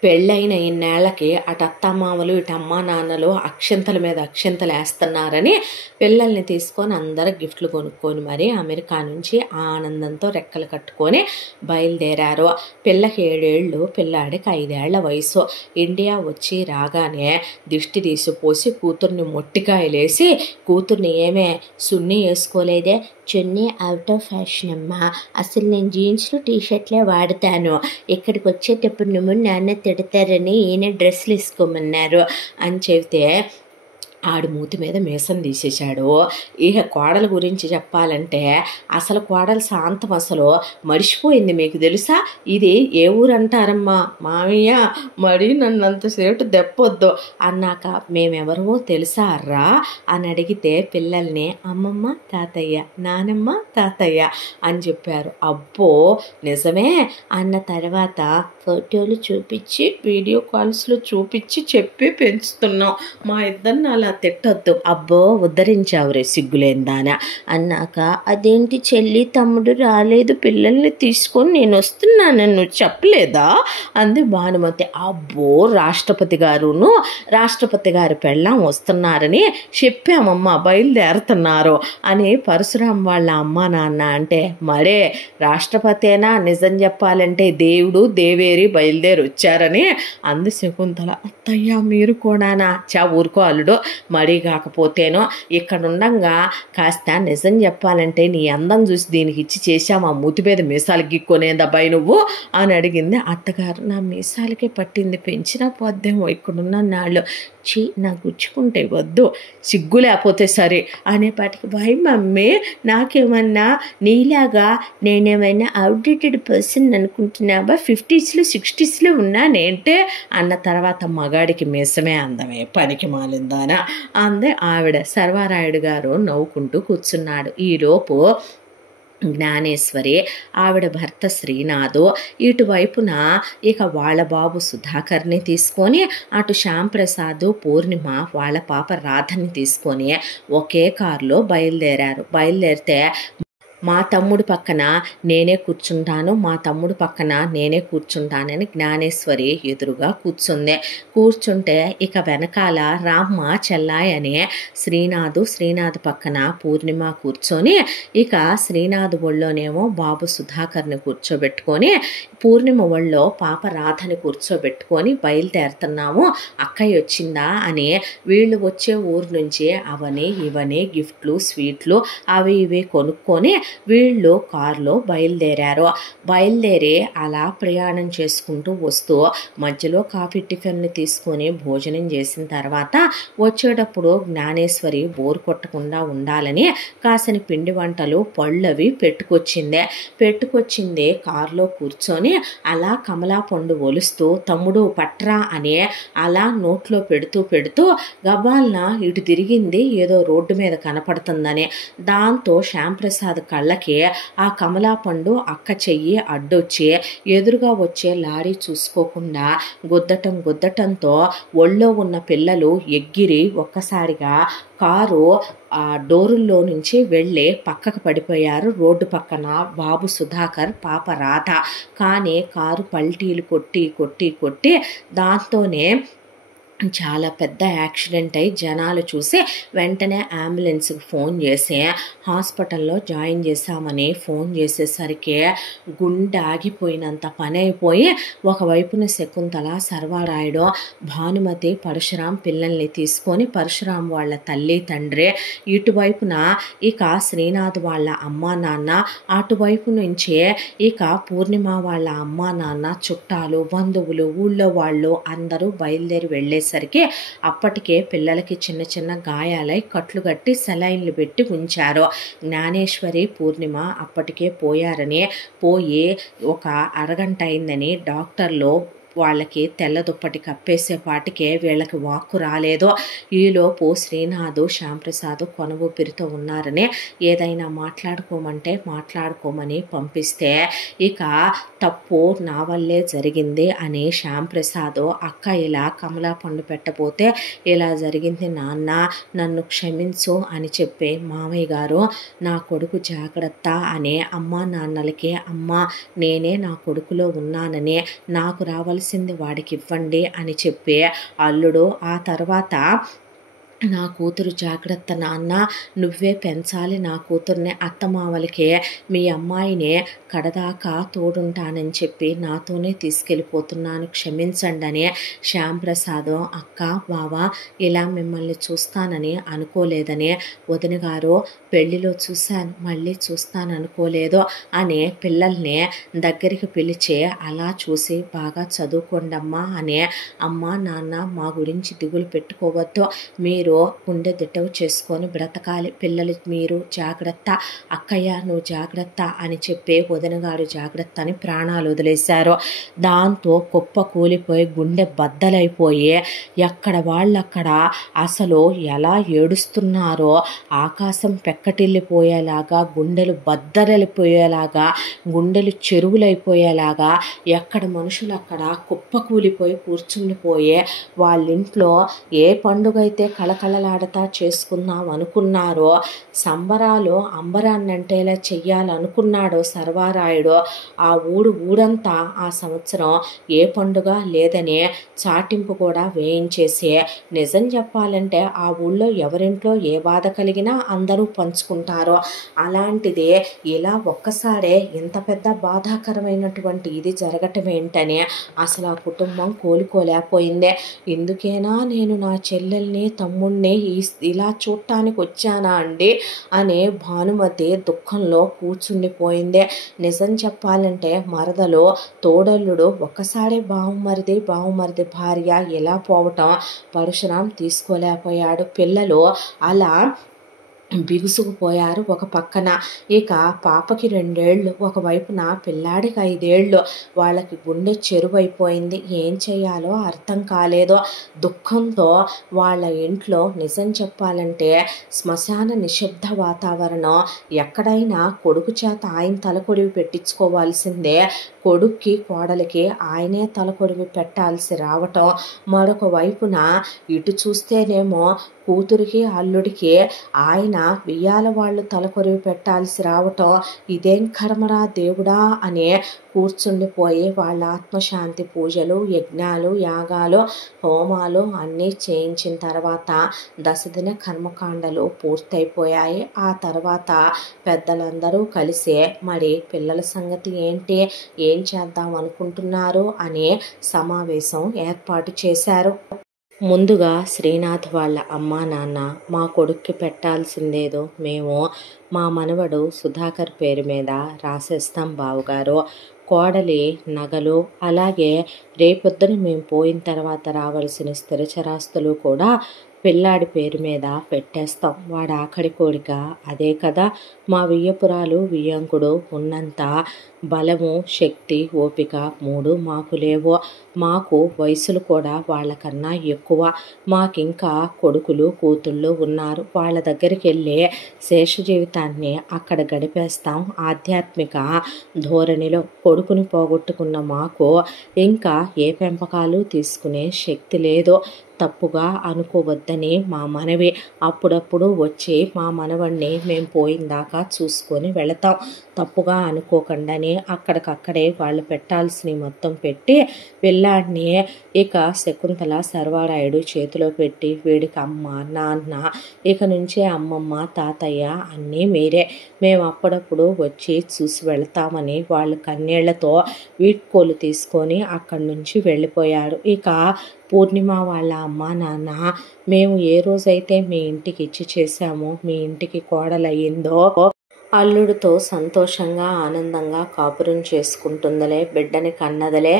పెళ్ళైన ఇన్నేళ్లకి అటు అత్తమామలు ఇటు అమ్మా నాన్నలు అక్షంతల మీద అక్షంతలు వేస్తున్నారని పిల్లల్ని తీసుకొని అందరూ గిఫ్ట్లు కొనుక్కొని మరి అమెరికా నుంచి ఆనందంతో రెక్కలు కట్టుకొని బయలుదేరారు. పిల్లకి 7 ఏళ్ళు, పిల్లాడికి 5 ఏళ్ల వయసు. ఇండియా వచ్చి రాగానే దిష్టి తీసిపోసి కూతుర్ని మొట్టికాయలేసి, కూతుర్ని ఏమే సున్ని వేసుకోలేదే, చున్నీ అవుట్ ఆఫ్ ఫ్యాషన్ అమ్మా, అసలు నేను జీన్స్లు టీషర్ట్లే వాడతాను, ఇక్కడికి వచ్చేటప్పుడు నువ్వు నాన్న తిడతారని ఈయన డ్రెస్సులు వేసుకోమన్నారు అని చెబితే ఆడు మూతి మీద మీసం తీసేశాడు. ఇక కోడల గురించి చెప్పాలంటే అసలు కోడలు శాంతం అసలు మడిచిపోయింది. మీకు తెలుసా ఇది ఏ ఊరు అంటారమ్మా? మామయ్య మరి నన్ను అంతసేపు దెప్పొద్దు అన్నాక, మేమెవరమో తెలుసా రా అని అడిగితే పిల్లల్ని అమ్మమ్మ తాతయ్య, నానమ్మ తాతయ్య అని చెప్పారు. అబ్బో నిజమే అన్న తర్వాత ఫోటోలు చూపించి వీడియో కాల్స్లో చూపించి చెప్పి పెంచుతున్నాం, మా ఇద్దరిని అలా తిట్టొద్దు. అబ్బో ఉద్ధరించావురే సిగ్గులేందానా అన్నాక, అదేంటి చెల్లి తమ్ముడు రాలేదు పిల్లల్ని తీసుకొని నేను వస్తున్నానని నువ్వు చెప్పలేదా అంది భానుమతి. అబ్బో రాష్ట్రపతి గారి పెళ్ళాం వస్తున్నారని చెప్పామమ్మా, బయలుదేరుతున్నారు అని పరశురాం వాళ్ళ అమ్మా నాన్న అంటే, మరే రాష్ట్రపతేనా నిజం చెప్పాలంటే దేవుడు దేవేరి బయలుదేరి వచ్చారని అంది శకుంతల. అత్తయ్య మీరు కూడానా? ఊరుకో అల్లుడు, మరీ కాకపోతేనో ఇక్కడ ఉండంగా కాస్త నిజం చెప్పాలంటే నీ అందం చూసి దీనికి ఇచ్చి చేశాము, ఆ మూతి మీద మీసాలు గిక్కొనేదబ్బాయి నువ్వు అని అడిగింది అత్తగారు. నా మీసాలకే పట్టింది, పెంచినా పోద్దేమో ఇక్కడున్న నాళ్ళు, నాకు గుచ్చుకుంటే వద్దు, సిగ్గు లేకపోతే సరే అనేపాటికి, భయ మమ్మీ నాకేమన్నా నీలాగా నేనేమైనా అవుట్డేటెడ్ పర్సన్ అనుకుంటున్నావా, 50స్లో 60స్లో ఉన్నానేంటే అన్న తర్వాత, మగాడికి మీసమే అందమే పనికి మాలిందానా అందే ఆవిడ. సర్వారాయుడు గారు నవ్వుకుంటూ కూర్చున్నాడు. ఈలోపు జ్ఞానేశ్వరి, ఆవిడ భర్త శ్రీనాథు ఇటువైపున ఇక వాళ్ళ బాబు సుధాకర్ని తీసుకొని, అటు శ్యాంప్రసాద్ పూర్ణిమ వాళ్ళ పాప రాధని తీసుకొని ఒకే కారులో బయలుదేరితే, మా తమ్ముడు పక్కన నేనే కూర్చుంటానని జ్ఞానేశ్వరి ఎదురుగా కూర్చుంటే ఇక వెనకాల రామ్మ చెల్లాయి అనే శ్రీనాథ్ పక్కన పూర్ణిమ కూర్చొని, ఇక శ్రీనాథ్ ఒళ్ళోనేమో బాబు సుధాకర్ని కూర్చోబెట్టుకొని, పూర్ణిమ ఒళ్ళో పాప రాధని కూర్చోబెట్టుకొని బయలుదేరుతున్నాము, అక్కయ్య వచ్చిందా అని. వీళ్ళు వచ్చే ఊరు నుంచి అవని ఇవని గిఫ్ట్లు స్వీట్లు అవి ఇవి కొనుక్కొని వీళ్ళు కారులో బయలుదేరారు. బయలుదేరి అలా ప్రయాణం చేసుకుంటూ వస్తూ మధ్యలో కాఫీ టిఫిన్లు తీసుకొని భోజనం చేసిన తర్వాత వచ్చేటప్పుడు జ్ఞానేశ్వరి బోరు కొట్టకుండా ఉండాలని కాసిన పిండి వంటలు పళ్ళవి పెట్టుకొచ్చింది. కారులో కూర్చొని అలా కమలా పండు ఒలుస్తూ తమ్ముడు పట్రా అని అలా నోట్లో పెడుతూ గబాల్న ఇటు తిరిగింది, ఏదో రోడ్డు మీద కనపడుతుందని. దాంతో శ్యాంప్రసాద్ కళ్ళకి ఆ కమలా పండు అక్క చెయ్యి అడ్డొచ్చి ఎదురుగా వచ్చే లారీ చూసుకోకుండా గుద్దటంతో ఒళ్ళో ఉన్న పిల్లలు ఎగిరి ఒక్కసారిగా కారు ఆ డోరుల్లో నుంచి వెళ్ళి పక్కకు పడిపోయారు. రోడ్డు పక్కన బాబు సుధాకర్, పాప రాధ. కానీ కారు పల్టీలు కొట్టి దాంతోనే చాలా పెద్ద యాక్సిడెంట్ అయి జనాలు చూసి వెంటనే అంబులెన్స్కి ఫోన్ చేసి హాస్పిటల్లో జాయిన్ చేశామని ఫోన్ చేసేసరికి గుండె ఆగిపోయినంత పని అయిపోయి ఒకవైపున శకుంతల, సర్వారాయుడు, భానుమతి, పరశురాం పిల్లల్ని తీసుకొని పరశురాం వాళ్ళ తల్లి తండ్రి, ఇటువైపున ఇక శ్రీనాథ్ వాళ్ళ అమ్మా నాన్న, అటువైపు నుంచి ఇక పూర్ణిమ వాళ్ళ అమ్మా నాన్న, చుట్టాలు, బంధువులు, ఊళ్ళో వాళ్ళు అందరూ బయలుదేరి వెళ్ళేసి అప్పటికే పిల్లలకి చిన్న చిన్న గాయాలై కట్లు కట్టి సెలైన్లు పెట్టి ఉంచారు. జ్ఞానేశ్వరి, పూర్ణిమ అప్పటికే పోయి ఒక అరగంట అయిందని డాక్టర్లు వాళ్ళకి తెల్ల దుప్పటి కప్పేసేపాటికే వీళ్ళకి వాక్కు రాలేదు. ఈలోపు శ్రీనాథు, శ్యాంప్రసాద్ కొన ఊపిరితో ఉన్నారని ఏదైనా మాట్లాడుకోమంటే మాట్లాడుకోమని పంపిస్తే ఇక తప్పు నా వల్లే జరిగింది అని శ్యాంప్రసాద్ అక్క ఇలా కమలా పండు పెట్టబోతే ఇలా జరిగింది నాన్న, నన్ను క్షమించు అని చెప్పి మామయ్య గారు నా కొడుకు జాగ్రత్త అనే అమ్మా నాన్నలకి అమ్మ నేనే నా కొడుకులో ఉన్నానని నాకు రావాల్సింది వాడికి ఇవ్వండి అని చెప్పి అల్లుడు ఆ తర్వాత నా కూతురు జాగ్రత్త నాన్న, నువ్వే పెంచాలి నా కూతుర్ని, అత్తమామలకే మీ అమ్మాయినే కడదాకా తోడుంటానని చెప్పి నాతోనే తీసుకెళ్ళిపోతున్నాను, క్షమించండి అని శ్యాంప్రసాద్ అక్క బావ ఇలా మిమ్మల్ని చూస్తానని అనుకోలేదని, వదిన గారు పెళ్లిలో చూశాను మళ్ళీ చూస్తాను అనుకోలేదు అని పిల్లల్ని దగ్గరికి పిలిచి అలా చూసి బాగా చదువుకోండమ్మా అని, అమ్మ నాన్న మా గురించి దిగులు పెట్టుకోవద్దు, మీరు గుండె దిట్టవు చేసుకొని బ్రతకాలి, పిల్లలు మీరు జాగ్రత్త, అక్కయ్య నువ్వు జాగ్రత్త అని చెప్పి వదినగాడు జాగ్రత్త అని ప్రాణాలు వదిలేశారు. దాంతో కుప్ప కూలిపోయి గుండె బద్దలైపోయి ఎక్కడ వాళ్ళక్కడ అసలు ఎలా ఏడుస్తున్నారో, ఆకాశం పెక్కటిల్లిపోయేలాగా, గుండెలు బద్దలైపోయేలాగా, గుండెలు చెరువులైపోయేలాగా, ఎక్కడ మనుషులు అక్కడ కుప్ప కూలిపోయి కూర్చుండిపోయే వాళ్ళింట్లో ఏ పండుగ అయితే కళకళలాడతా చేసుకుందాం అనుకున్నారో, సంబరాలు అంబరాన్నంటేలా చెయ్యాలనుకున్నాడో సర్వారాయుడు, ఆ ఊరంతా ఆ సంవత్సరం ఏ పండుగ లేదని చాటింపు కూడా వేయించేసి, నిజం చెప్పాలంటే ఆ ఊళ్ళో ఎవరింట్లో ఏ బాధ కలిగినా అందరూ పంచుకుంటారో, అలాంటిది ఇలా ఒక్కసారే ఇంత పెద్ద బాధాకరమైనటువంటి ఇది జరగటం ఏంటని అసలు ఆ కుటుంబం కోలుకోలేకపోయిందే. ఎందుకేనా నేను నా చెల్లెల్ని తమ్ముణ్ణి ఇలా చూడటానికి వచ్చానా అండి అనే భానుమతి దుఃఖంలో కూర్చుండిపోయింది. నిజం చెప్పాలంటే మరదలో తోడల్లుడు ఒక్కసారి బావుమరిది భార్య ఎలా పోవటం పరశురాం తీసుకోలేకపోయాడు. పిల్లలు అలా బిగుసుకుపోయారు ఒక పక్కన. ఇక పాపకి 2 ఏళ్ళు, ఒకవైపున పిల్లాడికి 5 ఏళ్ళు. వాళ్ళకి గుండె చెరువైపోయింది. ఏం చేయాలో అర్థం కాలేదో. దుఃఖంతో వాళ్ళ ఇంట్లో నిజం చెప్పాలంటే శ్మశాన నిశ్శబ్ద వాతావరణం. ఎక్కడైనా కొడుకు చేత ఆయన తలకొడివి పెట్టించుకోవాల్సిందే, కొడుక్కి కోడలికి ఆయనే తలకొడివి పెట్టాల్సి రావటం. మరొక వైపున ఇటు చూస్తేనేమో కూతురికి అల్లుడికి ఆయన బియ్యాల వాళ్ళు తలకొరివి పెట్టాల్సి రావటం. ఇదేం కర్మరా దేవుడా అని కూర్చుండిపోయి వాళ్ళ ఆత్మశాంతి పూజలు, యజ్ఞాలు, యాగాలు, హోమాలు అన్నీ చేయించిన తర్వాత దశదిన కర్మకాండలు పూర్తయిపోయాయి. ఆ తర్వాత పెద్దలందరూ కలిసి మరి పిల్లల సంగతి ఏంటి, ఏం చేద్దాం అనుకుంటున్నారు అని సమావేశం ఏర్పాటు చేశారు. ముందుగా శ్రీనాథ్ వాళ్ళ అమ్మా నాన్న మా కొడుక్కి పెట్టాల్సిందేదో మేము మా మనవడు సుధాకర్ పేరు మీద రాసేస్తాం బావగారు. కోడలి నగలు అలాగే రేపొద్దున మేము పోయిన తర్వాత రావాల్సిన స్థిరచరాస్తులు కూడా పిల్లాడి పేరు మీద పెట్టేస్తాం. వాడు ఆఖరి కోరిక అదే కదా. మా వియ్యపురాలు వియ్యంకుడు ఉన్నంత బలము శక్తి ఓపిక మూడు మాకు లేవు. మాకు వయసులు కూడా వాళ్ళకన్నా ఎక్కువ. మాకింకా కొడుకులు కూతుళ్ళు ఉన్నారు. వాళ్ళ దగ్గరికి వెళ్ళి శేష జీవితాన్ని అక్కడ గడిపేస్తాం ఆధ్యాత్మిక ధోరణిలో. కొడుకుని పోగొట్టుకున్న మాకు ఇంకా ఏ పెంపకాలు తీసుకునే శక్తి లేదు. తప్పుగా అనుకోవద్దని మా మనవి. అప్పుడప్పుడు వచ్చి మా మనవణ్ణి మేము పోయిందాకా చూసుకొని వెళతాం. తప్పుగా అనుకోకండని అక్కడికక్కడే వాళ్ళు పెట్టాల్సినవి మొత్తం పెట్టి పిల్లాడిని ఇక శకుంతల సర్వారాయుడు చేతిలో పెట్టి వీడికి అమ్మ నాన్న ఇక నుంచే అమ్మమ్మ తాతయ్య అన్నీ మీరే, మేము అప్పుడప్పుడు వచ్చి చూసి వెళతామని వాళ్ళు కన్నీళ్లతో వీడ్కోలు తీసుకొని అక్కడి నుంచి వెళ్ళిపోయారు. ఇక పూర్ణిమ వాళ్ళ అమ్మ నాన్న మేము ఏ రోజైతే మీ ఇంటికి ఇచ్చి చేశామో మీ ఇంటికి కోడలయ్యిందో అల్లుడితో సంతోషంగా ఆనందంగా కాపురం చేసుకుంటుందిలే, బిడ్డని కన్నదలే,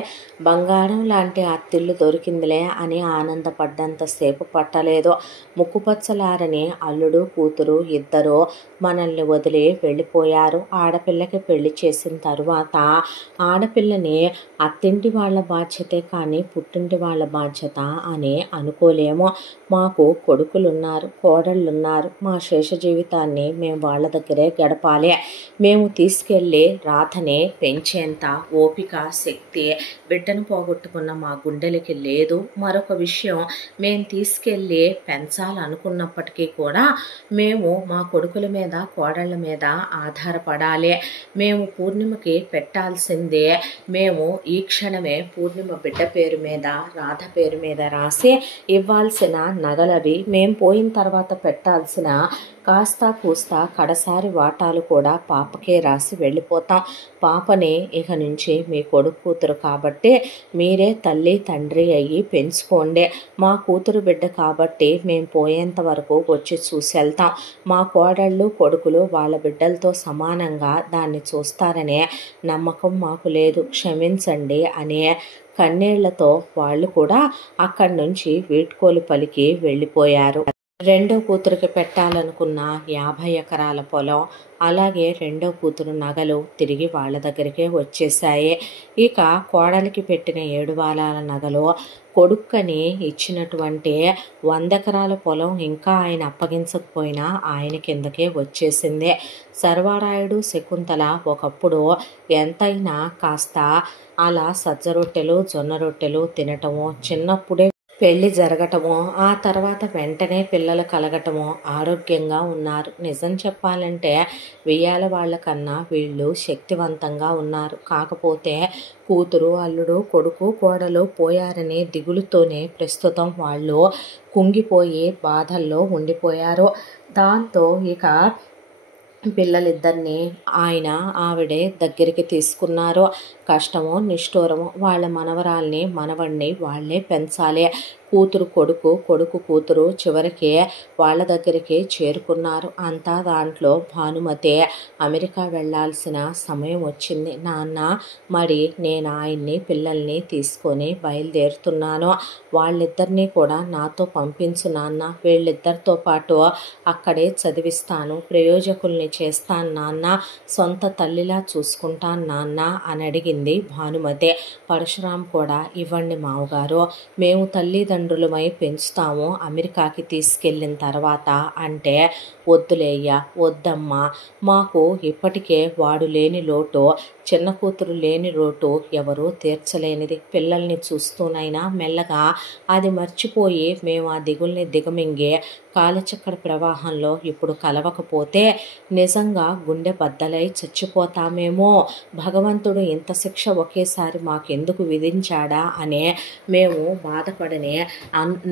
బంగారం లాంటి అత్తిల్లు దొరికిందిలే అని ఆనందపడ్డంతసేపు పట్టలేదు. ముక్కుపచ్చలారని అల్లుడు కూతురు ఇద్దరు మనల్ని వదిలి వెళ్ళిపోయారు. ఆడపిల్లకి పెళ్లి చేసిన తరువాత ఆడపిల్లని అత్తింటి వాళ్ళ బాధ్యతే కానీ పుట్టింటి వాళ్ళ బాధ్యత అని అనుకోలేము. మాకు కొడుకులున్నారు, కోడళ్ళున్నారు. మా శేష జీవితాన్ని మేము వాళ్ళ దగ్గరే గడపాలి. మేము తీసుకెళ్ళి రాధనే పెంచేంత ఓపిక శక్తి బిడ్డను పోగొట్టుకున్న మా గుండెలకి లేదు. మరొక విషయం, మేము తీసుకెళ్ళి పెంచాలనుకున్నప్పటికీ కూడా మేము మా కొడుకుల మీద కోడళ్ళ మీద ఆధారపడాలి. మేము పూర్ణిమకి పెట్టాల్సిందే మేము ఈ క్షణమే పూర్ణిమ బిడ్డ పేరు మీద రాధ పేరు మీద రాసి ఇవ్వాల్సిన నగలవి మేము పోయిన తర్వాత పెట్టాల్సిన కాస్త కూస్తా కడసారి వాటాలు కూడా పాపకే రాసి వెళ్ళిపోతాం. పాపని ఇక నుంచి మీ కొడుకు కూతురు కాబట్టి మీరే తల్లి తండ్రి అయ్యి పెంచుకోండి. మా కూతురు బిడ్డ కాబట్టి మేము పోయేంత వరకు వచ్చి చూసి వెళ్తాం. మా కోడళ్ళు కొడుకులు వాళ్ళ బిడ్డలతో సమానంగా దాన్ని చూస్తారనే నమ్మకం మాకు లేదు, క్షమించండి అనే కన్నీళ్లతో వాళ్ళు కూడా అక్కడి నుంచి వీడ్కోలు పలికి వెళ్ళిపోయారు. రెండో కూతురికి పెట్టాలనుకున్న 50 ఎకరాల పొలం అలాగే రెండో కూతురు నగలు తిరిగి వాళ్ళ దగ్గరికే వచ్చేసాయి. ఇక కోడలికి పెట్టిన 7 వారాల నగలు కొడుక్కని ఇచ్చినటువంటి 100 ఎకరాల పొలం ఇంకా ఆయన అప్పగించకపోయినా ఆయన కిందకే వచ్చేసింది. సర్వారాయుడు శకుంతల ఒకప్పుడు ఎంతైనా కాస్త అలా సజ్జ రొట్టెలు జొన్న రొట్టెలు తినటము, చిన్నప్పుడే పెళ్లి జరగటము, ఆ తర్వాత వెంటనే పిల్లలు కలగటము, ఆరోగ్యంగా ఉన్నారు. నిజం చెప్పాలంటే వెయ్యాల వాళ్ళకన్నా వీళ్ళు శక్తివంతంగా ఉన్నారు. కాకపోతే కూతురు అల్లుడు కొడుకు కోడలు పోయారనే దిగులుతోనే ప్రస్తుతం వాళ్ళు కుంగిపోయి బాధల్లో ఉండిపోయారు. దాంతో ఇక పిల్లలిద్దరినీ ఆయన ఆవిడే దగ్గరికి తీసుకున్నారు. కష్టమో నిష్ఠూరమో వాళ్ళ మనవరాల్ని మనవణ్ణి వాళ్ళే పెంచాలి. కూతురు కొడుకు కొడుకు కూతురు చివరికి వాళ్ళ దగ్గరికి చేరుకున్నారు. అంతా దాంట్లో భానుమతి అమెరికా వెళ్ళాల్సిన సమయం వచ్చింది. నాన్న మరి నేను ఆయన్ని పిల్లల్ని తీసుకొని బయలుదేరుతున్నాను, వాళ్ళిద్దరినీ కూడా నాతో పంపించు నాన్న, వీళ్ళిద్దరితో పాటు అక్కడే చదివిస్తాను, ప్రయోజకుల్ని చేస్తాను నాన్న, సొంత తల్లిలా చూసుకుంటాను నాన్న అని అడిగింది భానుమతి. పరశురాం కూడా ఇవ్వండి మావగారు, మేము తల్లిదండ్రులమై పెంచుతాము అమెరికాకి తీసుకెళ్ళిన తర్వాత అంటే, వద్దులేయ్యా వద్దమ్మా, మాకు ఇప్పటికే వాడు లేని లోటు, చిన్న కూతురు లేని లోటు ఎవరూ తీర్చలేనిది. పిల్లల్ని చూస్తూనైనా మెల్లగా అది మర్చిపోయి మేము ఆ దిగుల్ని దిగమింగే కాలచక్ర ప్రవాహంలో ఇప్పుడు కలవకపోతే నిజంగా గుండె బద్దలై చచ్చిపోతామేమో. భగవంతుడు ఇంత శిక్ష ఒకేసారి మాకెందుకు విధించాడా అనే మేము బాధపడనే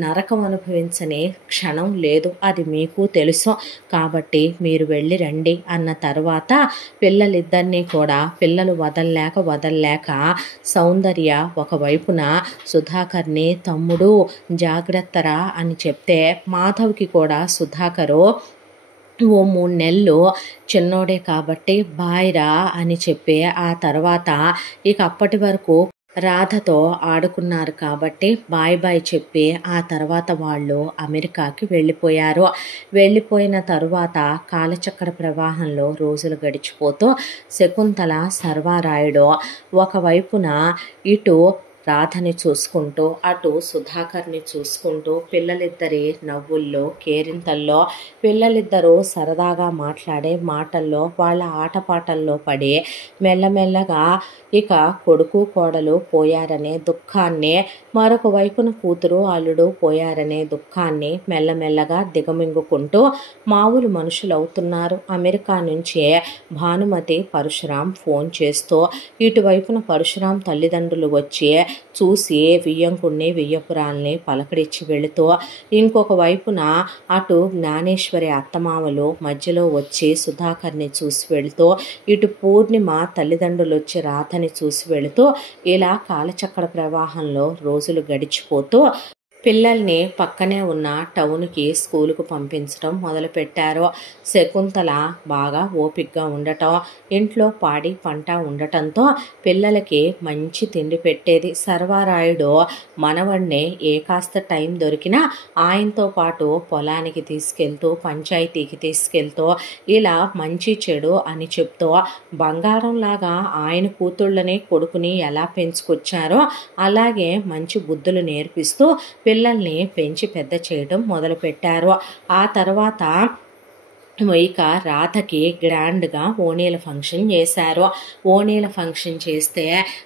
నరకం అనుభవించనే క్షణం లేదు, అది మీకు తెలుసు, కాబట్టి మీరు వెళ్ళి రండి అన్న తర్వాత పిల్లలిద్దరినీ కూడా పిల్లలు వదల్లేక సౌందర్య ఒకవైపున సుధాకర్ని తమ్ముడు జాగ్రత్తరా అని చెప్తే మాధవ్కి కూడా సుధాకరు ఓ 3 నెలలు చిన్నోడే కాబట్టి బాయ్రా అని చెప్పి ఆ తర్వాత ఇక అప్పటి వరకు రాధతో ఆడుకున్నారు కాబట్టి బాయ్ చెప్పి ఆ తర్వాత వాళ్ళు అమెరికాకి వెళ్ళిపోయిన తరువాత కాలచక్ర ప్రవాహంలో రోజులు గడిచిపోతూ శకుంతల సర్వారాయుడు ఒకవైపున ఇటు రాధని చూసుకుంటూ అటు సుధాకర్ని చూసుకుంటూ పిల్లలిద్దరి నవ్వుల్లో కేరింతల్లో పిల్లలిద్దరూ సరదాగా మాట్లాడే మాటల్లో వాళ్ళ ఆటపాటల్లో పడి మెల్లమెల్లగా ఇక కొడుకు కోడలు పోయారనే దుఃఖాన్ని, మరొక వైపున కూతురు అల్లుడు పోయారనే దుఃఖాన్ని మెల్లమెల్లగా దిగమింగుకుంటూ మామూలు మనుషులు అవుతున్నారు. అమెరికా నుంచే భానుమతి పరశురాం ఫోన్ చేస్తూ ఇటువైపున పరశురాం తల్లిదండ్రులు వచ్చి చూసి వియ్యంకుణ్ణి వియ్యపురాల్ని పలకరించి వెళుతూ ఇంకొక వైపున అటు జ్ఞానేశ్వరి అత్తమామలు మధ్యలో వచ్చి సుధాకర్ని చూసి వెళుతూ ఇటు పూర్ణిమ తల్లిదండ్రులు వచ్చి రాధని చూసి వెళుతూ ఇలా కాలచక్ర ప్రవాహంలో రోజులు గడిచిపోతూ పిల్లల్ని పక్కనే ఉన్న టౌన్కి స్కూలుకు పంపించడం మొదలుపెట్టారు. శకుంతల బాగా ఓపికగా ఉండటం, ఇంట్లో పాడి పంట ఉండటంతో పిల్లలకి మంచి తిండి పెట్టేది. సర్వారాయుడు మనవణ్ణి ఏ కాస్త టైం దొరికినా ఆయనతో పాటు పొలానికి తీసుకెళ్తూ పంచాయతీకి తీసుకెళ్తూ ఇలా మంచి చెడు అని చెప్తూ బంగారంలాగా ఆయన కూతుళ్ళని కొడుకుని ఎలా పెంచుకొచ్చారో అలాగే మంచి బుద్ధులు నేర్పిస్తూ పిల్లల్ని పెంచి పెద్ద చేయడం మొదలుపెట్టారు. ఆ తర్వాత ఇక రాధకి గ్రాండ్గా ఓణీల ఫంక్షన్ చేశారు. ఓణీల ఫంక్షన్ చేస్తే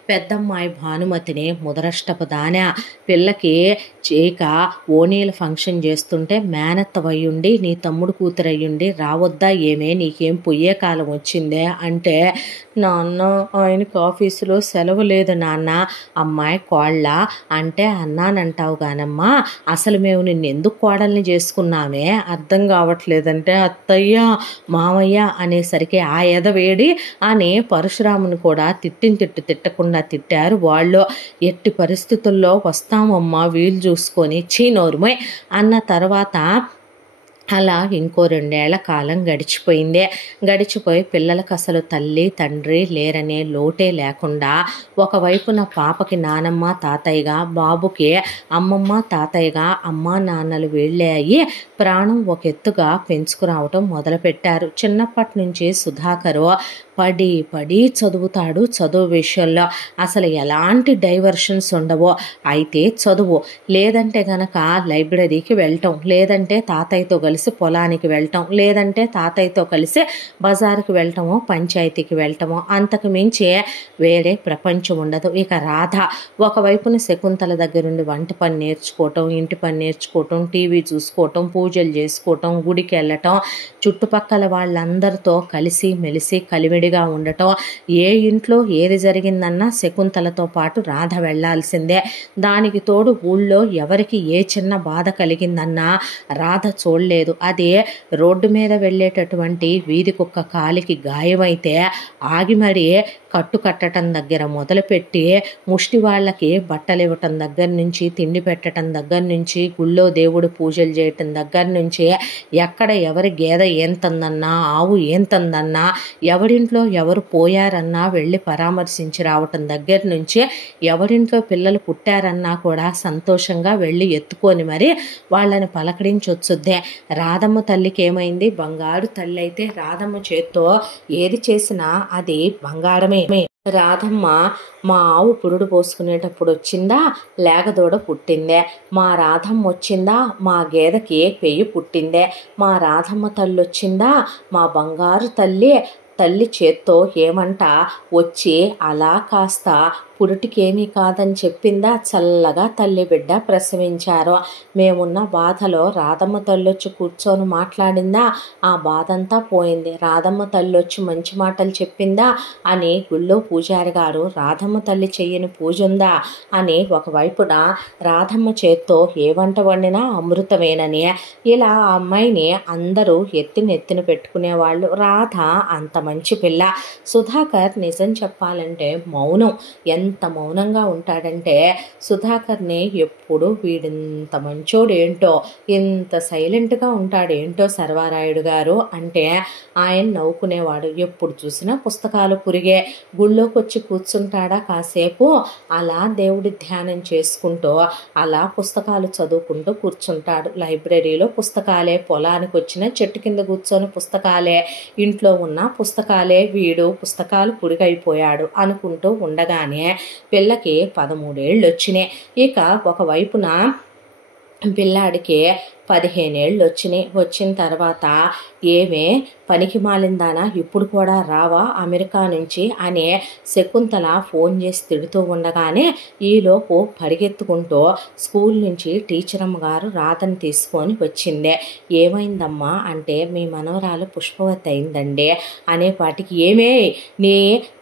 పెద్దమ్మాయి భానుమతిని ముదరష్టపు దానా పిల్లకి ఇక ఓణీల ఫంక్షన్ చేస్తుంటే మేనత్తవయ్యుండి నీ తమ్ముడు కూతురయ్యుండి రావద్దా ఏమే, నీకేం పొయ్యే కాలం వచ్చిందే అంటే, నాన్న ఆయనకు ఆఫీసులో సెలవు లేదు నాన్న, అమ్మాయి కోళ్ళ అంటే అన్నానంటావు గానమ్మా, అసలు మేము నిన్ను ఎందుకు కోడల్ని చేసుకున్నామే అర్థం కావట్లేదంటే అత్తయ్య మామయ్య అనేసరికి ఆ ఎదవేడి అని పరశురాముని కూడా తిట్టకుండా తిట్టారు వాళ్ళు. ఎట్టి పరిస్థితుల్లో వస్తామమ్మా వీలు చూసుకొని చీనోరుమై అన్న తర్వాత అలా ఇంకో 2 ఏళ్ల కాలం గడిచిపోయి పిల్లలకు అసలు తల్లి తండ్రి లేరనే లోటే లేకుండా ఒకవైపున పాపకి నానమ్మ తాతయ్యగా, బాబుకి అమ్మమ్మ తాతయ్యగా అమ్మా నాన్నలు వీళ్ళే అయ్యి ప్రాణం ఒక ఎత్తుగా పెంచుకురావటం మొదలుపెట్టారు. చిన్నప్పటి నుంచి సుధాకరు పడి చదువుతాడు. చదువు విషయంలో అసలు ఎలాంటి డైవర్షన్స్ ఉండవో, అయితే చదువు, లేదంటే గనక లైబ్రరీకి వెళ్ళటం, లేదంటే తాతయ్యతో కలిసి పొలానికి వెళ్ళటం, లేదంటే తాతయ్యతో కలిసి బజారుకి వెళ్ళటమో పంచాయతీకి వెళ్ళటమో, అంతకు మించి వేరే ప్రపంచం ఉండదు. ఇక రాధ ఒకవైపున శకుంతల దగ్గరుండి వంట పని నేర్చుకోవటం, ఇంటి పని నేర్చుకోవటం, టీవీ చూసుకోవటం, పూజలు చేసుకోవటం, గుడికి వెళ్ళటం, చుట్టుపక్కల వాళ్ళందరితో కలిసి మెలిసి కలివిడిగా ఉండటం, ఏ ఇంట్లో ఏది జరిగిందన్నా శకుంతలతో పాటు రాధ వెళ్లాల్సిందే. దానికి తోడు ఊళ్ళో ఎవరికి ఏ చిన్న బాధ కలిగిందన్నా రాధ చూడలేదు. అది రోడ్డు మీద వెళ్ళేటటువంటి వీధి కుక్క కాలికి గాయమైతే ఆగి మరీ కట్టు కట్టడం దగ్గర మొదలుపెట్టి ముష్టి వాళ్ళకి బట్టలు ఇవ్వటం దగ్గర నుంచి, తిండి పెట్టడం దగ్గర నుంచి, గుళ్ళో దేవుడు పూజలు చేయటం దగ్గర నుంచి, ఎక్కడ ఎవరి గేదె ఏంతందన్నా ఆవు ఏంతందన్నా ఎవరింట్లో ఎవరు పోయారన్నా వెళ్ళి పరామర్శించి రావటం దగ్గర నుంచి, ఎవరింట్లో పిల్లలు పుట్టారన్నా కూడా సంతోషంగా వెళ్ళి ఎత్తుకొని మరి వాళ్ళని పలకరించి వచ్చుద్దే. రాధమ్మ తల్లికి ఏమైంది? బంగారు తల్లి అయితే రాధమ్మ చేత్తో ఏది చేసినా అది బంగారమే. రాధమ్మ మా ఆవు పురుడు పోసుకునేటప్పుడు వచ్చిందా, లేగదూడ పుట్టిందే, మా రాధమ్మ వచ్చిందా, మా గేదెకి పెయ్యి పుట్టిందే, మా రాధమ్మ తల్లి వచ్చిందా, మా బంగారు తల్లి చేత్తో ఏమంట వచ్చి అలా కాస్త పురిటికేమీ కాదని చెప్పిందా, చల్లగా తల్లి బిడ్డ ప్రసవించారు. మేమున్న బాధలో రాధమ్మ తల్లొచ్చి కూర్చొని మాట్లాడిందా, ఆ బాధంతా పోయింది. రాధమ్మ తల్లొచ్చి మంచి మాటలు చెప్పిందా అని గుళ్ళో పూజారి గారు రాధమ్మ తల్లి చెయ్యని పూజ ఉందా అని ఒకవైపున రాధమ్మ చేత్తో ఏ వంట వండినా అమృతమేనని ఇలా ఆ అమ్మాయిని అందరూ ఎత్తిన పెట్టుకునేవాళ్ళు. రాధ అంత మంచి పిల్ల. సుధాకర్ నిజం చెప్పాలంటే మౌనం, ఎంత మౌనంగా ఉంటాడంటే సుధాకర్ని ఎప్పుడు వీడింత మంచోడు ఏంటో, ఇంత సైలెంట్గా ఉంటాడేంటో సర్వారాయుడు గారు అంటే ఆయన నవ్వుకునేవాడు. ఎప్పుడు చూసినా పుస్తకాలు పురిగే, గుళ్ళోకి వచ్చి కూర్చుంటాడా కాసేపు, అలా దేవుడి ధ్యానం చేసుకుంటూ అలా పుస్తకాలు చదువుకుంటూ కూర్చుంటాడు. లైబ్రరీలో పుస్తకాలే, పొలానికి వచ్చిన చెట్టు కింద కూర్చొని పుస్తకాలే, ఇంట్లో ఉన్న పుస్తకాలే, వీడు పుస్తకాలు పురిగైపోయాడు అనుకుంటూ ఉండగానే పిల్లకి 13 ఏళ్ళు వచ్చినాయి. ఇక ఒకవైపున పిల్లాడికి 15 ఏళ్ళు వచ్చినాయి. వచ్చిన తర్వాత ఏమే పనికి మాలిందానా, ఇప్పుడు కూడా రావా అమెరికా నుంచి అనే శకుంతల ఫోన్ చేసి తిడుతూ ఉండగానే ఈలోపు పరిగెత్తుకుంటూ స్కూల్ నుంచి టీచర్ అమ్మగారు రాధని తీసుకొని వచ్చిందే. ఏమైందమ్మా అంటే మీ మనవరాలు పుష్పవతి అయిందండి అనేపాటికి, ఏమే నీ